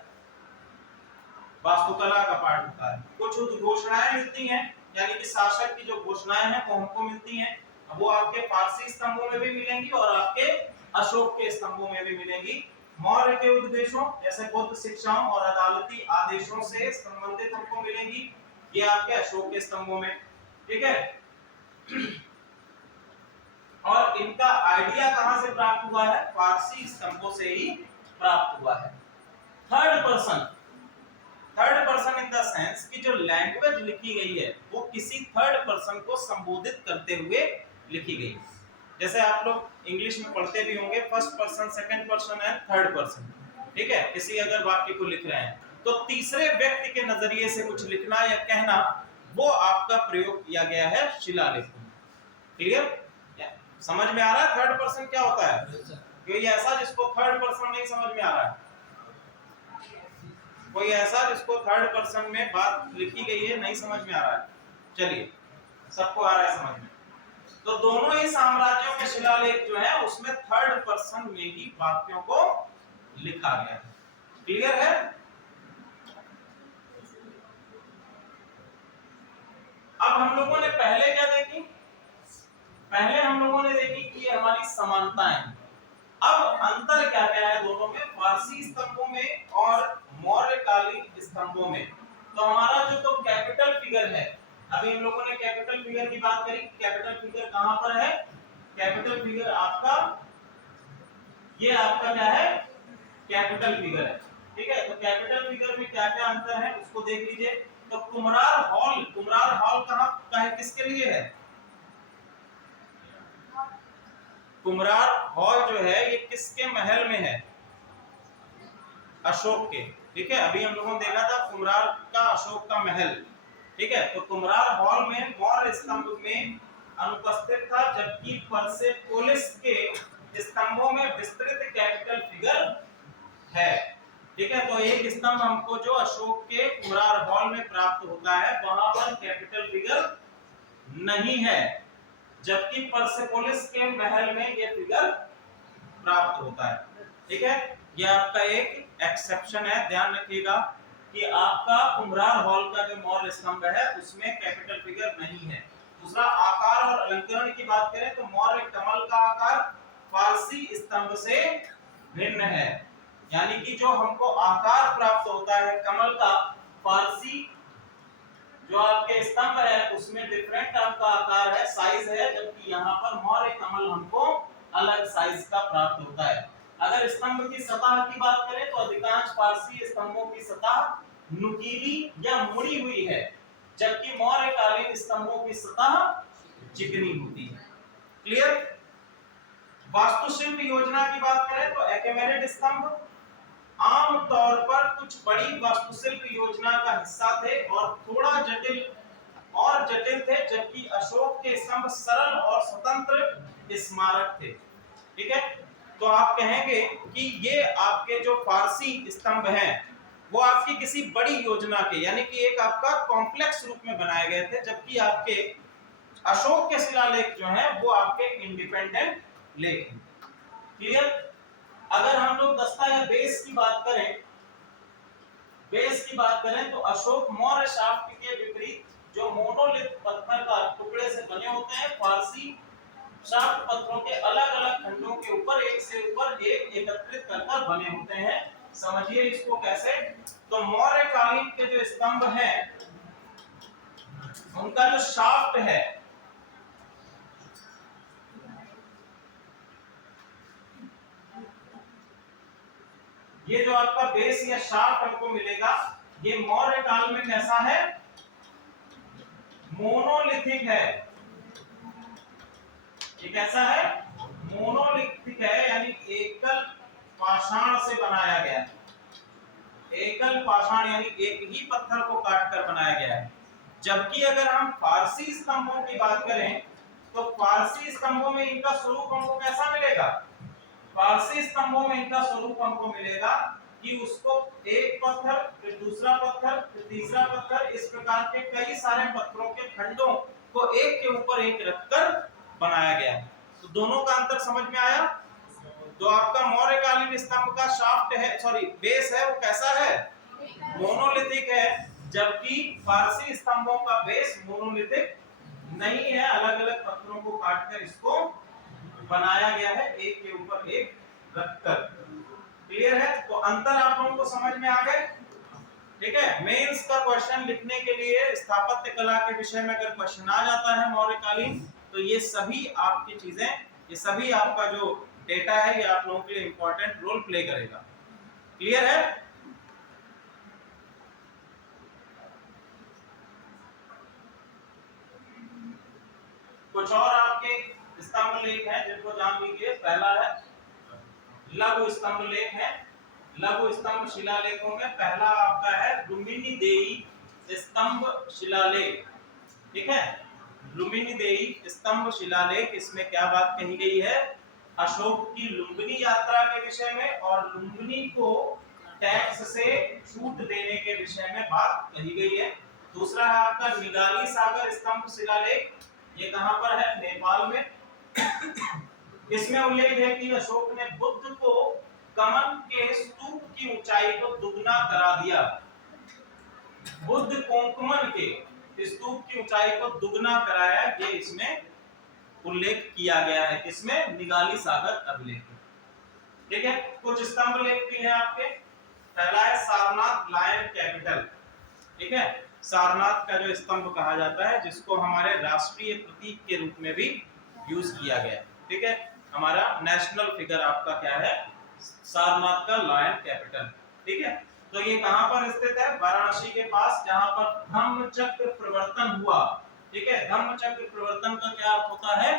वास्तुकला का पार्ट होता है। कुछ उद्घोषणाएं मिलती हैं, यानी कि शासक की जो घोषणाएं हैं वो हमको मिलती हैं, वो आपके फारसी स्तंभों में भी मिलेंगी और आपके अशोक के स्तंभों में भी मिलेंगी। मौर्य के उद्देश्यों जैसे बुद्ध शिक्षाओं और अदालती आदेशों से संबंधित हमको मिलेंगी, ये आपके अशोक के स्तंभों में, ठीक है। और इनका आइडिया कहां से प्राप्त हुआ है? फारसी स्तंभों से ही प्राप्त हुआ है। Third person in the sense कि जो लैंग्वेज लिखी गई है वो किसी थर्ड पर्सन को संबोधित करते हुए लिखी गई है। जैसे आप लोग इंग्लिश में पढ़ते भी होंगे, first person, second person and third person, ठीक है। किसी अगर वाक्य को लिख रहे हैं तो तीसरे व्यक्ति के नजरिए से कुछ लिखना या कहना, वो आपका प्रयोग किया गया है शिलालेख में। क्लियर? समझ में आ रहा है थर्ड पर्सन क्या होता है? कोई ऐसा जिसको थर्ड पर्सन नहीं समझ में आ रहा है? कोई ऐसा जिसको थर्ड पर्सन में बात लिखी गई है नहीं समझ में आ रहा है? चलिए, सबको आ रहा है समझ में। तो दोनों ही साम्राज्यों के शिलालेख जो है उसमें थर्ड पर्सन में ही वाक्यों को लिखा गया है। क्लियर है? अब हम लोगों ने पहले क्या देखी? पहले हम लोगों ने देखी कि हमारी समानताएं। अब अंतर क्या क्या है दोनों में, फारसी स्तंभों में और मौर्यकालीन स्तंभों में। तो हमारा जो तो कैपिटल फिगर है, अभी हम लोगों ने कैपिटल फिगर की बात करी। कैपिटल फिगर कहां पर है? कैपिटल फिगर आपका, ये आपका क्या है? कैपिटल फिगर है, ठीक है। तो कैपिटल फिगर में क्या क्या अंतर है उसको देख लीजिए। तो कुम्हरार हॉल कहां का है, किसके लिए है? कुम्हरार हॉल जो है ये किसके महल में है? अशोक के, ठीक है। अभी हम लोगों ने देखा था कुम्हरार का अशोक का महल, ठीक है। तो कुम्हरार हॉल में मौर्य स्तंभ में अनुपस्थित था, जबकि परसेपोलिस के स्तंभों में विस्तृत कैपिटल फिगर है, ठीक है। तो एक स्तंभ हमको जो अशोक के कुम्हरार हॉल में प्राप्त होता है वहां पर कैपिटल फिगर नहीं है, जबकि परसेपोलिस के महल में ये फिगर प्राप्त होता है। ठीक है, ये आपका एक एक्सेप्शन है, ध्यान रखिएगा कि आपका उमरार हॉल का जो मौर्य स्तंभ है उसमें कैपिटल फिगर नहीं है। दूसरा, आकार और अलंकरण की बात करें तो मौर्य कमल का आकार फारसी स्तंभ से भिन्न है, यानी कि जो हमको आकार प्राप्त होता है कमल का, फारसी जो आपके स्तंभ है उसमें डिफरेंट आपका आकार है, साइज है, जबकि यहाँ पर मौर्य कमल हमको अलग साइज का प्राप्त होता है। अगर स्तंभ की सतह की बात करें तो अधिकांश फारसी स्तंभों की सतह नुकीली या मुड़ी हुई है, जबकि मौर्य कालीन स्तंभों की सतह चिकनी होती है। क्लियर? वास्तुशिल्प योजना की बात करें तो एकेमेनिड स्तंभ आम तौर पर कुछ बड़ी वास्तुशिल्प योजना का हिस्सा थे और थोड़ा जटिल थे, जबकि अशोक के स्तंभ सरल और स्वतंत्र स्मारक थे। ठीक है, तो आप कहेंगे कि ये आपके जो फारसी स्तंभ हैं वो आपकी किसी बड़ी योजना के, यानी कि एक आपका कॉम्प्लेक्स रूप में बनाए गए थे, जबकि आपके अशोक के शिलालेख जो हैं वो आपके इंडिपेंडेंट लेख हैं। क्लियर? अगर हम लोग दस्ता या बेस की बात करें तो अशोक मौर्य शाफ्ट के विपरीत जो मोनोलिथ पत्थर का टुकड़े से बने होते हैं, फारसी शाफ्ट पत्थरों के अलग-अलग खंडों के ऊपर एक से ऊपर एक एकत्रित कर बने होते हैं। समझिए इसको कैसे। तो मौर्य कालीन के जो स्तंभ हैं उनका जो शाफ्ट है, ये जो आपका बेस या शाफ्ट हमको मिलेगा, ये मौर्य काल में कैसा है? मोनोलिथिक है। ये कैसा है? मोनोलिथिक है, यानी एकल पाषाण से बनाया गया है। एकल पाषाण यानी एक ही पत्थर को काटकर बनाया गया है। जबकि अगर हम फारसी स्तंभों की बात करें तो फारसी स्तंभों में इनका स्वरूप हमको कैसा मिलेगा? फारसी स्तंभों में इनका स्वरूप हमको मिलेगा कि उसको एक पत्थर, फिर दूसरा पत्थर, फिर तीसरा पत्थर, इस प्रकार के कई सारे पत्थरों के खंडों को एक के ऊपर एक रखकर बनाया गया है। तो दोनों का अंतर समझ में आया? तो आपका मौर्य कालीन स्तंभ का शाफ्ट है, सॉरी बेस है, वो कैसा है? मोनोलिथिक है, जबकि फारसी स्तंभों का बेस मोनोलिथिक नहीं है, अलग अलग पत्थरों को काटकर इसको बनाया गया है एक के ऊपर एक रखकर। क्लियर है? तो अंतर आप लोगों को समझ में आ गए? ठीक है, मेंस का क्वेश्चन लिखने के लिए स्थापत्य कला के विषय में अगर क्वेश्चन आ जाता है मौर्यकालीन, तो ये सभी आपकी चीजें, ये सभी आपका जो डेटा है, ये आप लोगों के लिए इंपॉर्टेंट रोल प्ले करेगा। क्लियर है? कुछ और आपके स्तंभ लेख हैं जिनको जान लीजिए। पहला है लघु स्तंभ लेख है। लघु स्तंभ शिलालेखों में पहला आपका है लुम्बिनी देई स्तंभ शिलालेख। ठीक है, लुम्बिनी देई स्तंभ शिलालेख, इसमें क्या बात कही गई है? अशोक की लुम्बिनी यात्रा के विषय में और लुम्बिनी को टैक्स से छूट देने के विषय में बात कही गई है। दूसरा है आपका निगाली सागर स्तंभ शिलालेख, ये कहां पर है? नेपाल में। इसमें उल्लेख है कि अशोक ने बुद्ध को कमल के स्तूप की ऊंचाई को दुगना करा दिया। बुद्ध कोंकमन के स्तूप की ऊंचाई को दुगना कराया, ये इसमें उल्लेख किया गया है। इसमें निगाली सागर अभिलेख। ठीक है, कुछ स्तंभ लेख भी है आपके। पहला है सारनाथ लायन कैपिटल। ठीक है, सारनाथ का जो स्तंभ कहा जाता है, जिसको हमारे राष्ट्रीय प्रतीक के रूप में भी यूज किया गया है। ठीक है, हमारा नेशनल फिगर आपका क्या है? सारनाथ का लायन कैपिटल। ठीक है, तो ये कहां पर स्थित है? वाराणसी के पास, जहां पर धम्मचक्र प्रवर्तन हुआ। ठीक है, धम्मचक्र प्रवर्तन का क्या अर्थ होता है?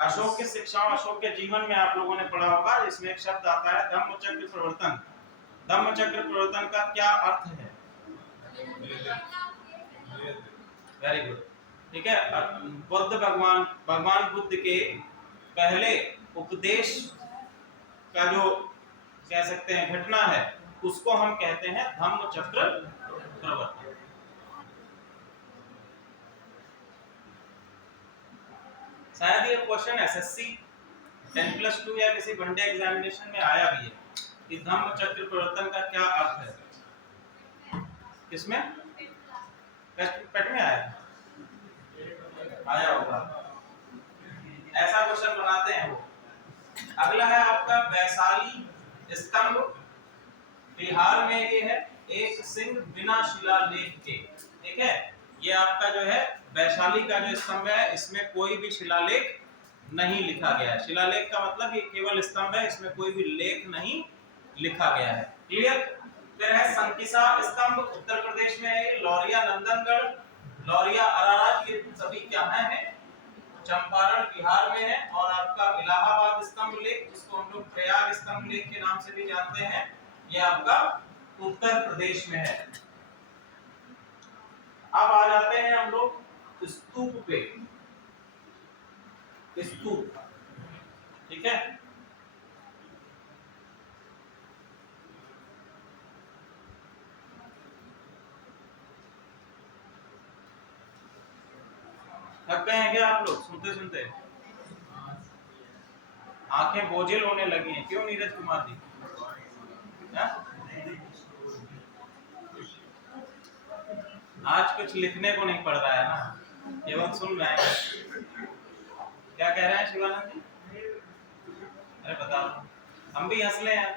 अशोक की शिक्षाओं, अशोक के जीवन में आप लोगों ने पढ़ा होगा, इसमें एक शब्द आता है धम्मचक्र प्रवर्तन। धम्मचक्र प्रवर्तन का क्या अर्थ है? Very good. ठीक है, बुद्ध भगवान बुद्ध के पहले उपदेश का जो कह सकते हैं घटना है, उसको हम कहते हैं धम्मचक्र प्रवर्तन। शायद ये क्वेश्चन एसएससी 10+2 या किसी वनडे एग्जामिनेशन में आया भी है कि धम्म चक्र प्रवर्तन का क्या अर्थ है। किसमें पेट में आया होगा, ऐसा क्वेश्चन बनाते हैं वो। अगला है आपका वैशाली स्तंभ। बिहार में ये है, एक सिंह बिना शिलालेख के। ठीक है, ये आपका जो है वैशाली का जो स्तंभ है, इसमें कोई भी शिलालेख नहीं लिखा गया है। शिलालेख का मतलब ये केवल स्तंभ है, इसमें कोई भी लेख नहीं लिखा गया है। क्लियर। फिर है संकिसा स्तंभ, उत्तर प्रदेश में है। लौरिया नंदनगढ़, लौरिया अराराज, ये सभी क्या है, चंपारण बिहार में है। और आपका इलाहाबाद स्तंभ लेख, जिसको हम लोग प्रयाग स्तंभ लेख के नाम से भी जानते हैं, ये आपका उत्तर प्रदेश में है। अब आ जाते हैं हम लोग स्तूप पे। स्तूप, ठीक है, थक गए हैं क्या आप लोग सुनते सुनते? आंखें बोझिल होने लगी हैं, क्यों नीरज कुमार जी? आज कुछ लिखने को नहीं पड़ रहा है ना, केवल सुन रहे हैं। क्या कह रहे हैं शिवानंद जी? अरे बताओ, हम भी हंस ले यार।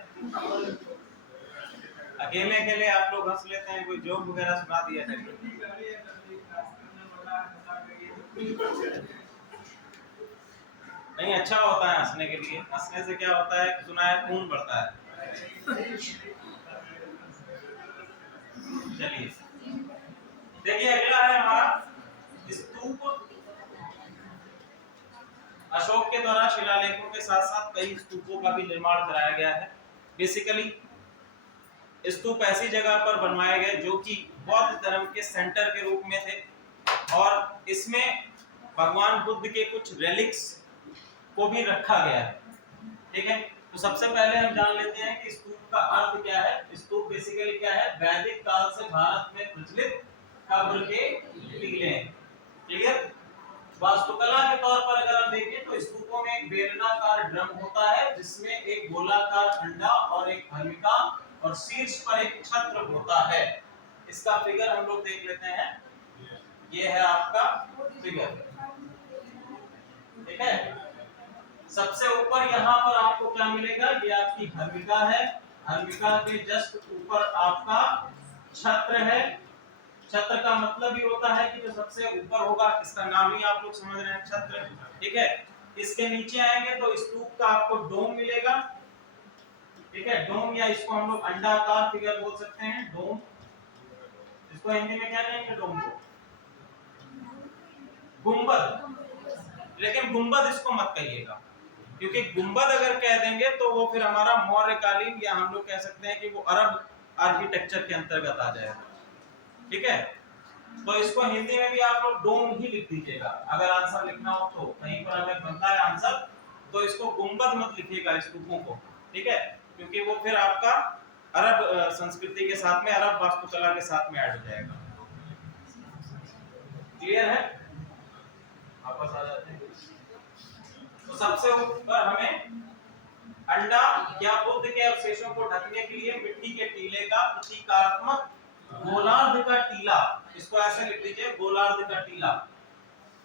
अकेले अकेले आप लोग हंस लेते हैं, कोई जोक वगैरह सुना दिया है। नहीं, अच्छा होता है हंसने के लिए। हंसने से क्या होता है, सुना है खून बढ़ता है। चलिए देखिए, अगला है हमारा स्तूप। अशोक के द्वारा शिलालेखों के साथ साथ कई स्तूपों का भी निर्माण कराया गया है। बेसिकली स्तूप ऐसी जगह पर बनवाए गए जो कि बौद्ध धर्म के सेंटर के रूप में थे, और इसमें भगवान बुद्ध के कुछ रेलिक्स को भी रखा गया है। ठीक है, तो सबसे पहले हम जान लेते हैं कि स्तूप का अर्थ क्या है। स्तूप बेसिकली क्या है, वैदिक काल से भारत में प्रचलित कब्र के टीले। क्लियर। वास्तुकला के तौर पर अगर हम देखें तो स्तूपों में एक बेलनाकार ड्रम होता है, जिसमें एक गोलाकार अंडा और एक भूमिका और शीर्ष पर एक छत्र होता है। इसका फिगर हम लोग देख लेते हैं। ये है आपका फिगर, ठीक है। सबसे ऊपर यहाँ पर आपको क्या मिलेगा, ये आपकी भूमिका है। भूमिका के जस्ट ऊपर आपका छत्र है। छत्र का मतलब ये होता है कि जो सबसे ऊपर होगा, इसका नाम ही आप लोग समझ रहे हैं, छत्र। ठीक है, इसके नीचे आएंगे तो स्तूप का आपको डोम मिलेगा। ठीक है, डोम, या इसको हम लोग अंडाकार फिगर बोल सकते हैं, डोम। इसको हिंदी में क्या कहेंगे, डोम को? गुंबद। लेकिन गुंबद इसको मत कहिएगा, क्योंकि गुंबद अगर कह देंगे तो वो फिर हमारा मौर्यकालीन, या हम लोग कह सकते हैं कि वो अरब आर्किटेक्चर के अंतर्गत आ जाएगा। ठीक है, तो इसको हिंदी में भी आप लोग डोम ही लिख दीजिएगा। अगर आंसर लिखना हो तो कहीं पर अगर बनता है आंसर, तो इसको गुंबद मत लिखिएगा स्तूपों को। ठीक है, क्योंकि वो फिर आपका अरब संस्कृति के साथ में, अरब वास्तुकला के साथ में ऐड हो जाएगा। क्लियर है? वापस आ जाते हैं। तो सबसे ऊपर हमें अंडा या बुद्ध के अवशेषों को ढकने के लिए मिट्टी के टीले का प्रतीकात्मक गोलार्ध का टीला, इसको ऐसे लिख लीजिए, गोलार्ध का टीला।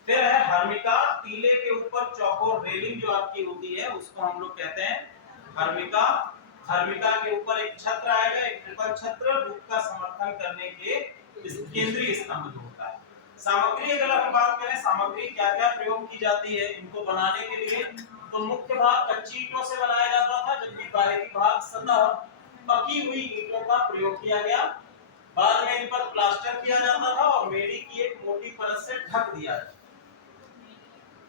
फिर है हर्मिका, टीले के ऊपर चौकोर रेलिंग जो आपकी होती है, उसको हम लोग कहते हैं हर्मिका। हर्मिका के ऊपर एक छत्र आएगा, एक ट्रिपल छत्र, रूप का समर्थन करने के केंद्रीय स्तंभ जो होता है। सामग्री अगर हम बात करें, सामग्री क्या क्या प्रयोग की जाती है इनको बनाने के लिए, तो मुख्य भाग कच्ची ईंटों से बनाया जाता था, जबकि बाहरी भाग सतह पकी हुई ईंटों का प्रयोग किया गया। बाद में इन पर प्लास्टर किया जाता था और मेड़ी की एक मोटी परत से ढक दिया जाता।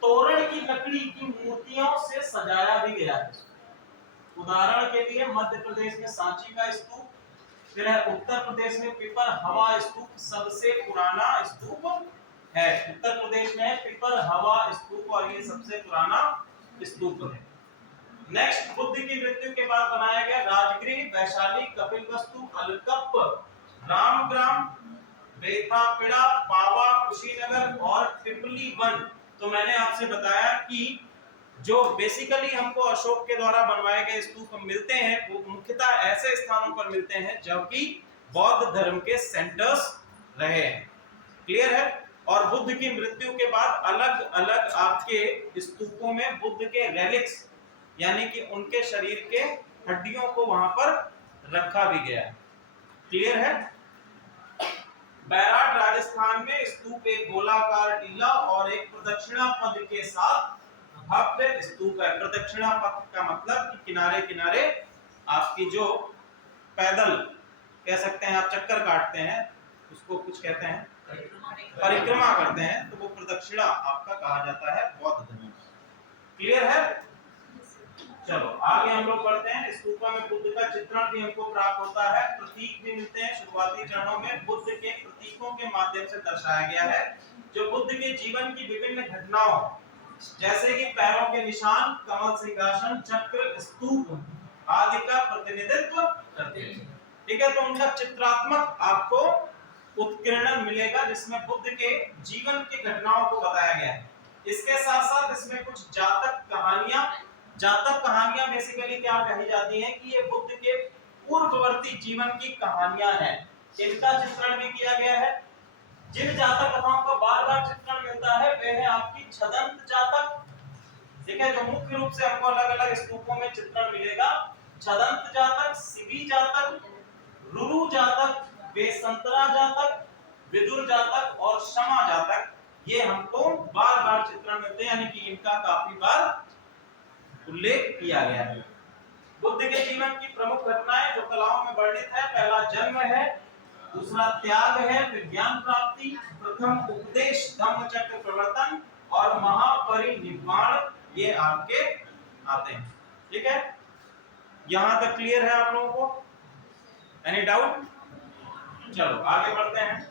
तोरण की लकड़ी की मूर्तियों से सजाया भी गया है। उदाहरण के लिए मध्य प्रदेश में सांची का स्तूप, फिर है उत्तर प्रदेश में पिपर हवा स्तूप, सबसे पुराना स्तूप है। उत्तर प्रदेश में है पिपर हवा स्तूप, और ये सबसे पुराना स्तूप है। नेक्स्ट, बुद्ध की मृत्यु के बाद बनाया गया राजगृह, वैशाली, कपिलवस्तु, अलकप, रामग्राम, बेथापिड़ा, पावा, कुशीनगर और पिपली वन। तो मैंने आपसे बताया कि जो बेसिकली हमको अशोक के द्वारा बनवाए गए स्तूप मिलते हैं वो मुख्यतः ऐसे स्थानों पर मिलते हैं जबकि बौद्ध धर्म के सेंटर्स रहे हैं। क्लियर है? और बुद्ध की मृत्यु के बाद अलग अलग आपके स्तूपों में बुद्ध के रेलिक्स यानी कि उनके शरीर के हड्डियों को वहां पर रखा भी गया है। क्लियर है? बैराट राजस्थान में स्तूप एक गोलाकार टीला और एक प्रदक्षिणा पथ के साथ भव्य स्तूप है। प्रदक्षिणा पथ का मतलब कि किनारे किनारे आपकी जो पैदल कह सकते हैं आप चक्कर काटते हैं उसको कुछ कहते हैं परिक्रमा करते हैं तो वो प्रदक्षिणा आपका कहा जाता है बौद्ध धर्म। क्लियर है? चलो आगे हम लोग बढ़ते हैं। स्तूपा में बुद्ध का चित्रण भी हमको प्राप्त होता है, प्रतीक भी मिलते हैं। शुरुआती चरणों में बुद्ध के प्रतीकों के माध्यम से दर्शाया गया है जो बुद्ध के जीवन की विभिन्न घटनाओं जैसे कि पैरों के निशान, कमल सिंहासन, चक्र, स्तूप आदि का प्रतिनिधित्व करते हैं। ठीक है, तो उनका चित्रात्मक आपको उत्कीर्णन मिलेगा जिसमें बुद्ध के जीवन की घटनाओं को बताया गया है। इसके साथ साथ इसमें कुछ जातक कहानियां बेसिकली क्या कही जाती हैं कि ये बुद्ध के पूर्ववर्ती जीवन की कहानियां हैं, इनका चित्रण भी किया गया है। जिन जातक कथाओं का बार-बार चित्रण मिलता है वे है आपकी छदंत जातक। ठीक है, जो मुख्य रूप से हमको अलग-अलग स्तूपों में चित्रण मिलेगा। छदंत जातक, सिबी जातक, रुरु जातक, बेसंतरा जातक, विदुर जातक और शमा जातक, ये हमको बार-बार चित्रण मिलते हैं यानी कि इनका काफी बार उल्लेख किया गया है। बुद्ध के जीवन की प्रमुख घटनाएं जो कलाओं में वर्णित है, पहला जन्म है, दूसरा त्याग है, फिर ज्ञान प्राप्ति, प्रथम उपदेश, धम्मचक्र प्रवर्तन और महापरिनिर्वाण, ये आपके आते हैं। ठीक है, यहां तक क्लियर है आप लोगों को? Any doubt? चलो आगे बढ़ते हैं।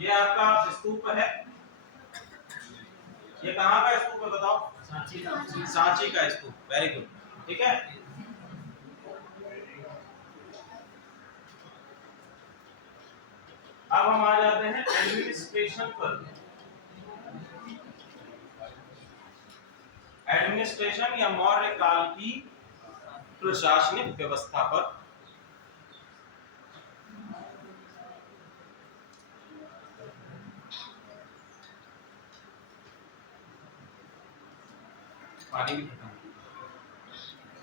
ये आपका स्तूप है, ये कहां का स्तूप है बताओ? सांची का स्तूप। Very good. ठीक है, अब हम आ जाते हैं एडमिनिस्ट्रेशन पर। एडमिनिस्ट्रेशन या मौर्य काल की प्रशासनिक व्यवस्था पर। पानी भी खत्म।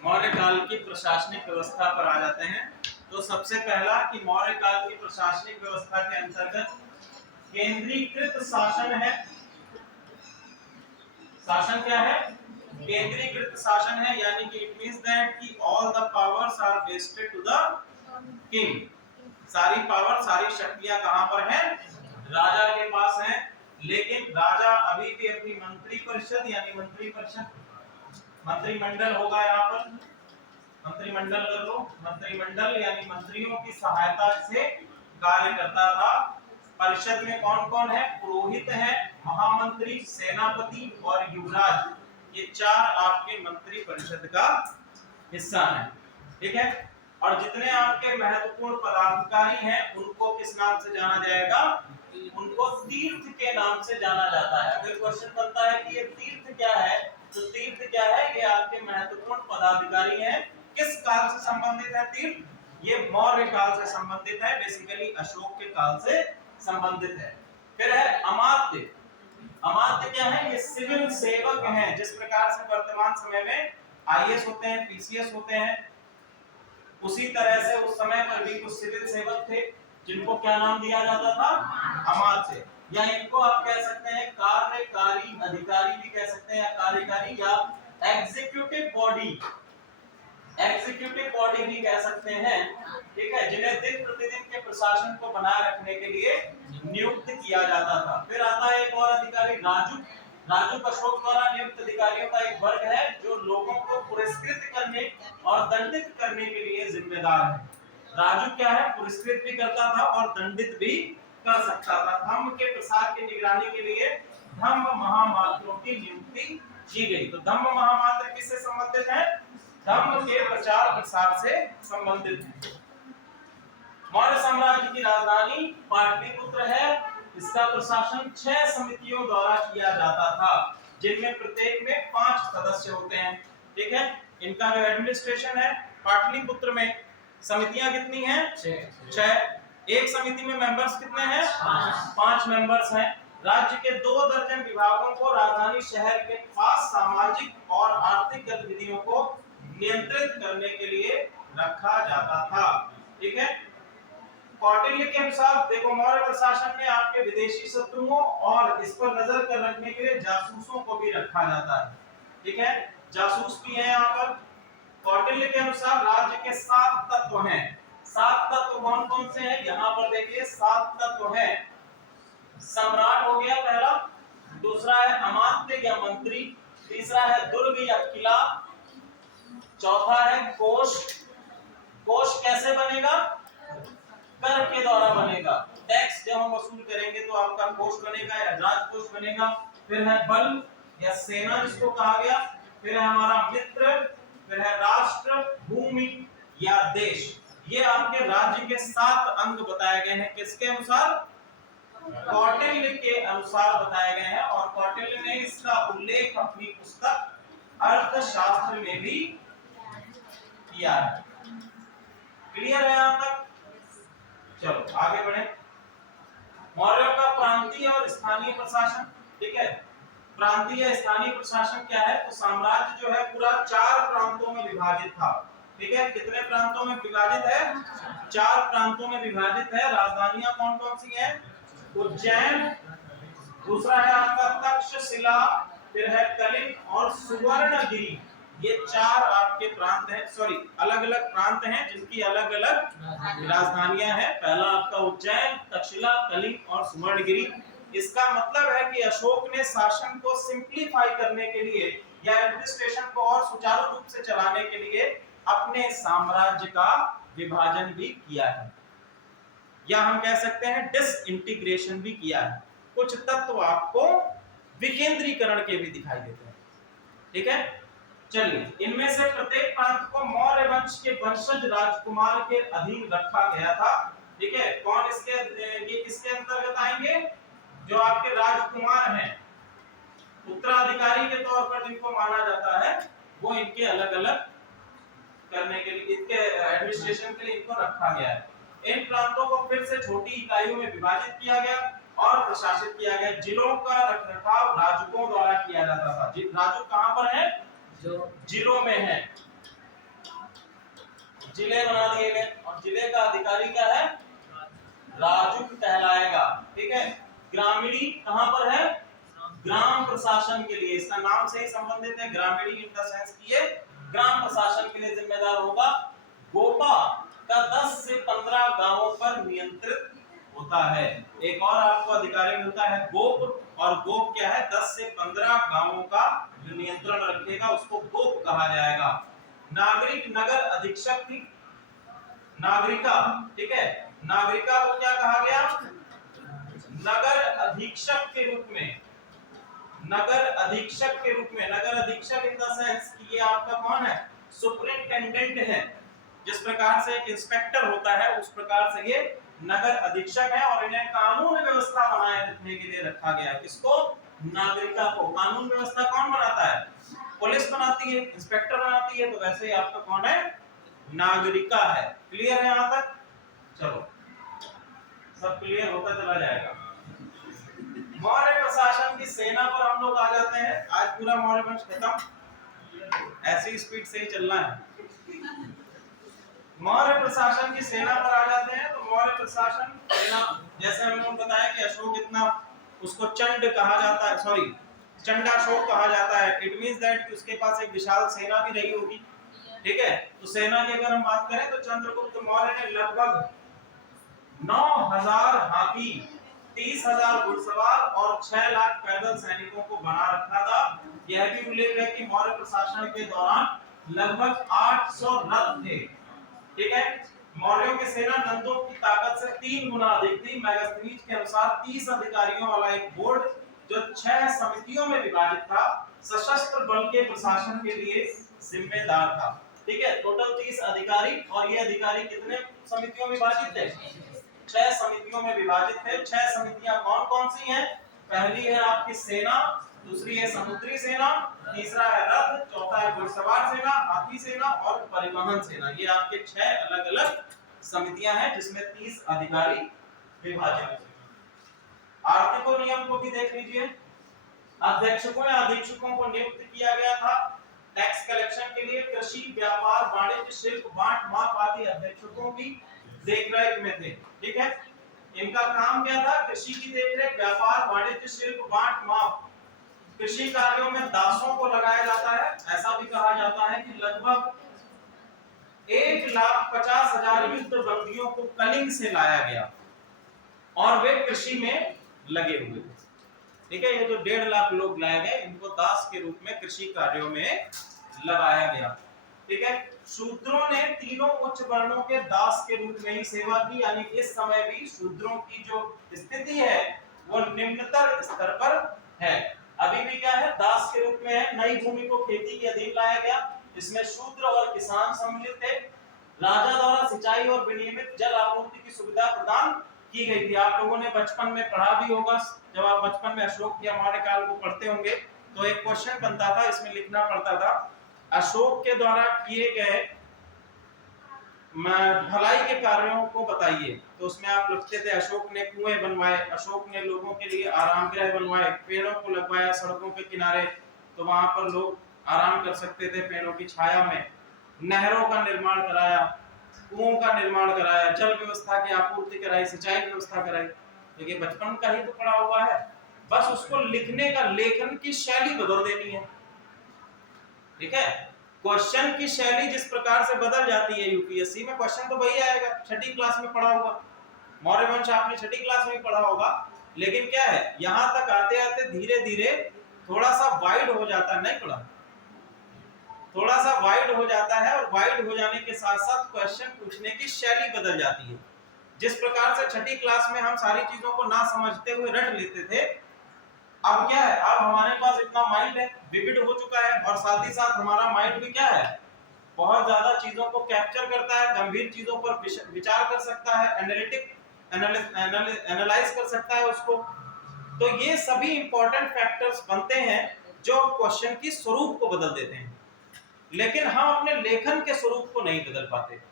मौर्य काल की प्रशासनिक व्यवस्था पर आ जाते हैं। तो सबसे पहला कि मौर्य काल की प्रशासनिक व्यवस्था के अंतर्गत केंद्रीकृत शासन है। शासन क्या है? केंद्रीकृत शासन है, यानी कि इट मींस दैट कि all the powers are vested to the king. सारी पावर, सारी शक्तियां कहां पर हैं? राजा के पास हैं। लेकिन राजा अभी भी अपनी मंत्री परिषद यानी मंत्रिमंडल होगा यहाँ पर, मंत्रिमंडल कर लो। मंत्रिमंडल यानी मंत्रियों की सहायता से कार्य करता था। परिषद में कौन कौन है? पुरोहित है, महामंत्री, सेनापति और युवराज, ये चार आपके मंत्री परिषद का हिस्सा है। ठीक है, और जितने आपके महत्वपूर्ण पदाधिकारी हैं उनको किस नाम से जाना जाएगा? उनको तीर्थ के नाम से जाना जाता है। अगर क्वेश्चन बनता है कि ये तीर्थ क्या है, तो तीर्थ क्या है? ये आपके महत्वपूर्ण पदाधिकारी हैं। किस काल से संबंधित है तीर्थ? ये मौर्य काल से संबंधित है, बेसिकली अशोक के काल से संबंधित है। फिर है अमात्य। अमात्य क्या है? ये सिविल सेवक हैं। जिस प्रकार से वर्तमान समय में आईएएस होते हैं, पीसीएस होते हैं, उसी तरह से उस समय पर भी कुछ सिविल सेवक थे जिनको क्या नाम दिया जाता था? अमात्य। या इनको आप कह सकते हैं कार्यकारी अधिकारी भी कह सकते हैं, या कार्यकारी या एग्जीक्यूटिव बॉडी भी कह सकते हैं। ठीक है, जिन्हें दिन प्रतिदिन के प्रशासन को बनाए रखने के लिए नियुक्त किया जाता था। फिर आता है एक और अधिकारी राजुक अशोक द्वारा नियुक्त अधिकारियों का एक वर्ग है जो लोगों को पुरस्कृत करने और दंडित करने के लिए जिम्मेदार है। राजू क्या है? पुरस्कृत भी करता था और दंडित भी कर सकता था। धम्म के प्रसार की निगरानी के लिए धम्म महामात्रों की नियुक्ति की गई। तो धम्म महामात्र किससे संबंधित है? धम्म के प्रचार प्रसार से संबंधित है। मौर्य साम्राज्य की राजधानी पाटलिपुत्र है। इसका प्रशासन 6 समितियों द्वारा किया जाता था, जिनमें प्रत्येक में 5 सदस्य होते हैं। ठीक है, इनका जो एडमिनिस्ट्रेशन है, पाटलिपुत्र में समितियां कितनी हैं? 6। एक समिति में मेंबर्स कितने हैं? 5 मेंबर्स हैं। राज्य के 2 दर्जन विभागों को राजधानी शहर के खास सामाजिक और आर्थिक गतिविधियों को नियंत्रित करने के लिए रखा जाता था। ठीक है, कौटिल्य के अनुसार देखो, मौर्य प्रशासन में आपके विदेशी शत्रुओं और इस पर नजर कर रखने के लिए जासूसों को भी रखा जाता है। ठीक है, जासूस भी हैं यहाँ पर। कौटिल्य के अनुसार राज्य के 7 तत्व हैं। 7 तत्व कौन कौन से हैं? यहाँ पर देखिए 7 तत्व हैं। सम्राट हो गया पहला, दूसरा है अमात्य या मंत्री, तीसरा है दुर्ग या किला, चौथा है कोष। कोष कैसे बनेगा? कर के द्वारा बनेगा। टैक्स जब हम वसूल करेंगे तो आपका कोष बनेगा या राजकोष बनेगा। फिर है बल या सेना जिसको कहा गया, फिर है हमारा मित्र, फिर है राष्ट्र, भूमि या देश। ये आपके राज्य के 7 अंग बताए गए हैं। किसके अनुसार? कौटिल्य के अनुसार बताए गए हैं, और कौटिल्य ने इसका उल्लेख अपनी पुस्तक अर्थशास्त्र में भी किया है। क्लियर है यहां तक? चलो आगे बढ़े। मौर्यों का प्रांतीय और स्थानीय प्रशासन। ठीक है, प्रांतीय स्थानीय प्रशासन क्या है? तो साम्राज्य जो है पूरा 4 प्रांतों में विभाजित था। ठीक है, कितने प्रांतों में विभाजित है? 4 प्रांतों में विभाजित है। राजधानियां कौन कौन सी हैं? उज्जैन, दूसरा है आपका तक्षशिला, फिर है कलिंग और सुवर्णगिरी। ये 4 आपके प्रांत हैं, सॉरी अलग अलग प्रांत हैं जिनकी अलग अलग राजधानियां हैं। पहला आपका उज्जैन, तक्षशिला, कलिंग और सुवर्णगिरी। इसका मतलब है कि अशोक ने शासन को सिंप्लीफाई करने के लिए या एडमिनिस्ट्रेशन को और सुचारू रूप से चलाने के लिए अपने साम्राज्य का विभाजन भी किया है, या हम कह सकते हैं डिसइंटीग्रेशन भी किया है। कुछ तत्व आपको विकेंद्रीकरण के भी दिखाई देते हैं। ठीक है, चलिए, इनमें से प्रत्येक प्रांत को मौर्य वंश के वंशज राजकुमार के अधीन रखा गया था। ठीक है, कौन ये किसके अंतर्गत आएंगे? जो आपके राजकुमार हैं, उत्तराधिकारी के तौर पर जिनको माना जाता है, वो इनके अलग अलग करने के लिए, इनके एडमिनिस्ट्रेशन के लिए इनको रखा गया है। इन प्रांतों को फिर से छोटी इकाइयों में विभाजित किया गया और प्रशासित किया गया। जिलों का रखरखाव राजकों द्वारा किया जाता था। राजू कहां पर है? जो जिलों में है, जिले बना दिए गए, और जिले का अधिकारी क्या है? राजुक कहलाएगा। ठीक है, ग्रामीणी कहां पर है? ग्राम प्रशासन के लिए, इसका नाम से ही संबंधित है। ग्रामीणी इन द सेंस कि ये ग्राम प्रशासन के लिए जिम्मेदार होगा। गोपा का 10 से 15 गांवों पर नियंत्रित होता है। एक और आपको अधिकारी मिलता है गोप, और गोप क्या है? 10 से 15 गांवों का जो नियंत्रण रखेगा उसको गोप कहा जाएगा। नागरिक नगर अधीक्षक थी, नागरिका। ठीक है, नागरिका को क्या कहा गया? नगर अधीक्षक के रूप में। नगर अधीक्षक के रूप में, नगर अधीक्षक इन द सेंस कि ये आपका कौन है? सुपरिंटेंडेंट है। जिस प्रकार से एक इंस्पेक्टर होता है उस प्रकार से ये नगर अधीक्षक है, और इन्हें कानून व्यवस्था बनाए रखने के लिए रखा गया है। किसको? नागरिका को। कानून व्यवस्था कौन बनाता है? पुलिस बनाती है, इंस्पेक्टर बनाती है, तो वैसे ही आपका कौन है? नागरिका है। क्लियर है यहां तक? चलो, सब क्लियर होता चला जाएगा। मौर्य प्रशासन की सेना पर हम लोग आ जाते हैं। आज पूरा मौर्य वंश खत्म, ऐसी स्पीड से ही चलना है। मौर्य प्रशासन की सेना पर आ जाते हैं। तो मौर्य प्रशासन सेना, जैसे हमने बताया कि अशोक इतना, उसको चंड कहा जाता है, सॉरी चंडाशोक कहा जाता है। इट मींस दैट कि उसके पास एक विशाल सेना भी रही होगी। ठीक है, तो सेना की अगर हम बात करें तो चंद्रगुप्त मौर्य ने लगभग 9000 हाथी, 30,000 घुड़सवार और 6 लाख पैदल सैनिकों को बना रखा था। यह भी उल्लेख है कि मौर्य प्रशासन के दौरान लगभग 800 रथ थे। ठीक है, मौर्यों की सेना नंदों की ताकत से 3 गुना अधिक थी। मैगस्थनीज के अनुसार 30 अधिकारियों वाला एक बोर्ड जो 6 समितियों में विभाजित था, सशस्त्र बल के प्रशासन के लिए जिम्मेदार था। ठीक है, टोटल 30 अधिकारी, और ये अधिकारी कितने समितियों में विभाजित थे? 6 समितियों में विभाजित थे। 6 समितियां कौन कौन सी हैं? पहली है आपकी सेना, दूसरी है समुद्री सेना, तीसरा है रथ, चौथा है घुड़सवार सेना, हाथी सेना और परिवहन सेना। ये आपके 6 अलग अलग समितियां हैं जिसमें 30 अधिकारी विभाजित हैं। आर्थिक नियम को भी देख लीजिए। अध्यक्षकों या अधीक्षकों को नियुक्त किया गया था टैक्स कलेक्शन के लिए। कृषि, व्यापार, वाणिज्य, शिल्प, बांट, माप आदि अध्यक्षकों की देखरेख में थे। ठीक है, इनका काम क्या था? कृषि की देखरेख, व्यापार, वाणिज्य, शिल्प, बांट, माप। कृषि कार्यों में दासों को लगाया जाता है। ऐसा भी कहा जाता है कि लगभग 1,50,000 युद्ध बंदियों को कलिंग से लाया गया और वे कृषि में लगे हुए थे। ठीक है, ये जो 1.5 लाख लोग लाए गए इनको दास के रूप में कृषि कार्यों में लगाया गया। ठीक है, शूद्रों ने तीनों उच्च वर्णों के दास के रूप में ही सेवा की, यानी इस समय भी शूद्रों की जो स्थिति है वो निम्नतर स्तर पर है। अभी भी क्या है? दास के रूप में है। नई भूमि को खेती के अधीन लाया गया, इसमें शूद्र और किसान सम्मिलित थे। राजा द्वारा सिंचाई और विनियमित जल आपूर्ति की सुविधा प्रदान की गई थी। आप लोगों ने बचपन में पढ़ा भी होगा, जब आप बचपन में अशोक के हमारे काल को पढ़ते होंगे तो एक क्वेश्चन बनता था, इसमें लिखना पड़ता था अशोक के द्वारा किए गए भलाई के कार्यों को बताइए। तो उसमें आप लिखते थे अशोक ने कुएं बनवाए, अशोक ने लोगों के लिए आराम गृह बनवाए, पेड़ों को लगवाया सड़कों के किनारे तो वहां पर लोग आराम कर सकते थे पेड़ों की छाया में, नहरों का निर्माण कराया, कुओं का निर्माण कराया, जल व्यवस्था की आपूर्ति कराई, सिंचाई व्यवस्था कराई। तो ये बचपन का ही तो पढ़ा हुआ है, बस उसको लिखने का, लेखन की शैली बदल देनी है। ठीक है, क्वेश्चन की शैली जिस प्रकार से बदल जाती है यूपीएससी में, क्वेश्चन तो वही आएगा, 6ठी क्लास में पढ़ा होगा, मौर्य वंश आपने 6ठी क्लास में पढ़ा होगा। लेकिन क्या है, यहां तक आते आते धीरे धीरे थोड़ा सा वाइड हो जाता है, नहीं पढ़ा, थोड़ा सा वाइड हो जाता है और वाइड हो जाने के साथ साथ क्वेश्चन पूछने की शैली बदल जाती है। जिस प्रकार से 6ठी क्लास में हम सारी चीजों को ना समझते हुए रट लेते थे, अब क्या है, अब हमारे पास इतना माइंड है, विविड हो चुका है और साथ ही साथ हमारा माइंड भी क्या है, बहुत ज्यादा चीजों को कैप्चर करता है, गंभीर चीजों पर विचार कर सकता है, एनालाइज कर सकता है उसको। तो ये सभी इंपॉर्टेंट फैक्टर्स बनते हैं जो क्वेश्चन की स्वरूप को बदल देते हैं। लेकिन हम अपने लेखन के स्वरूप को नहीं बदल पाते।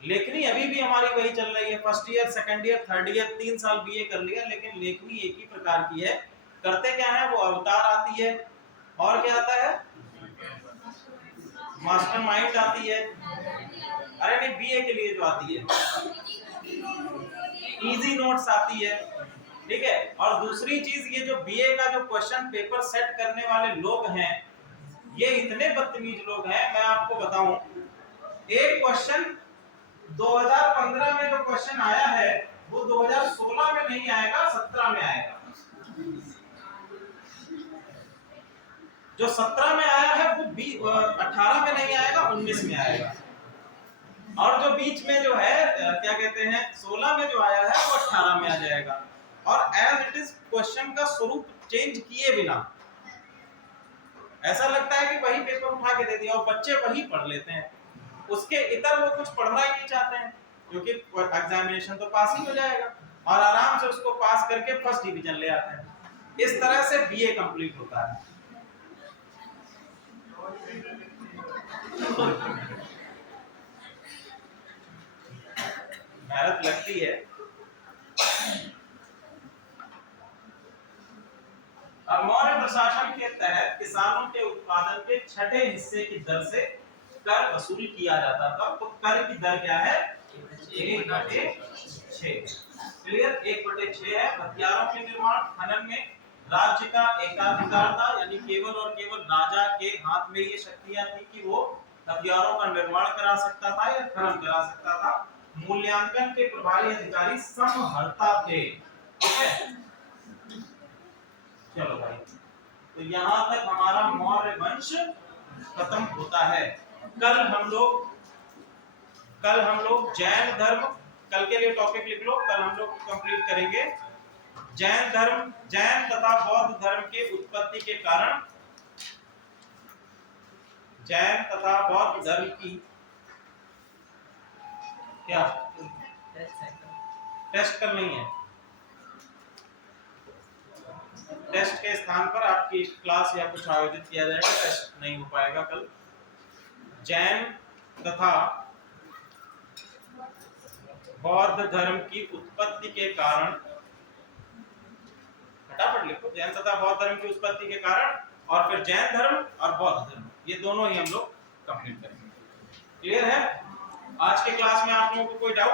लेखनी अभी भी हमारी वही चल रही है, first year, second year, third year, 3 साल बीए कर लिया, लेकिन लेखनी एक ही प्रकार की है। करते क्या है, वो अवतार आती है और क्या आता है, मास्टरमाइंड आती है। अरे नहीं, बीए के लिए जो आती है, इजी नोट्स आती है। ठीक है, और दूसरी चीज, ये जो बीए का जो क्वेश्चन पेपर सेट करने वाले लोग हैं, ये इतने बदतमीज लोग हैं, मैं आपको बताऊं। एक क्वेश्चन 2015 में जो क्वेश्चन आया है वो 2016 में नहीं आएगा, 17 में आएगा। जो 17 में आया है वो 18 में नहीं आएगा, 19 में आएगा। और जो बीच में जो है, क्या कहते हैं, 16 में जो आया है वो 18 में आ जाएगा। और एज इट इज क्वेश्चन का स्वरूप चेंज किए बिना ऐसा लगता है कि वही पेपर उठा के दे दिया और बच्चे वही पढ़ लेते हैं, उसके इतर वो कुछ पढ़ना ही नहीं चाहते हैं, क्योंकि एग्जामिनेशन तो पास ही हो जाएगा और आराम से उसको पास करके फर्स्ट डिवीजन ले आते हैं। इस तरह से बीए कंप्लीट होता है। मेहनत लगती है। अब मौर्य प्रशासन के तहत किसानों के उत्पादन के 6ठे हिस्से की दर से कर वसूल किया जाता था। तो कर की दर क्या है, 1/6। क्लियर, 1/6 है। हथियारों के निर्माण, खनन में राज्य का एकाधिकार था, यानी केवल और केवल राजा के हाथ में ये शक्तियां थी कि वो हथियारों का निर्माण करा सकता था या खनन करा सकता था। मूल्यांकन के प्रभारी अधिकारी समहर्ता थे। ठीक है, चलो भाई, तो यहाँ तक हमारा मौर्य वंश खत्म होता है। कल हम लोग जैन धर्म, कल के लिए टॉपिक लिख लो, कल हम लोग कंप्लीट करेंगे जैन धर्म, जैन तथा बौद्ध धर्म के उत्पत्ति के कारण, जैन तथा बौद्ध धर्म की क्या टेस्ट कल नहीं है। टेस्ट के स्थान पर आपकी क्लास या कुछ आयोजित किया जाएगा, टेस्ट नहीं हो पाएगा कल। जैन तथा बौद्ध धर्म की उत्पत्ति के कारण, फटाफट लिखो, जैन तथा बौद्ध धर्म की उत्पत्ति के कारण, और फिर जैन धर्म और बौद्ध धर्म, ये दोनों ही हम लोग कंप्लीट करेंगे। क्लियर है? आज के क्लास में आप लोगों को कोई डाउट?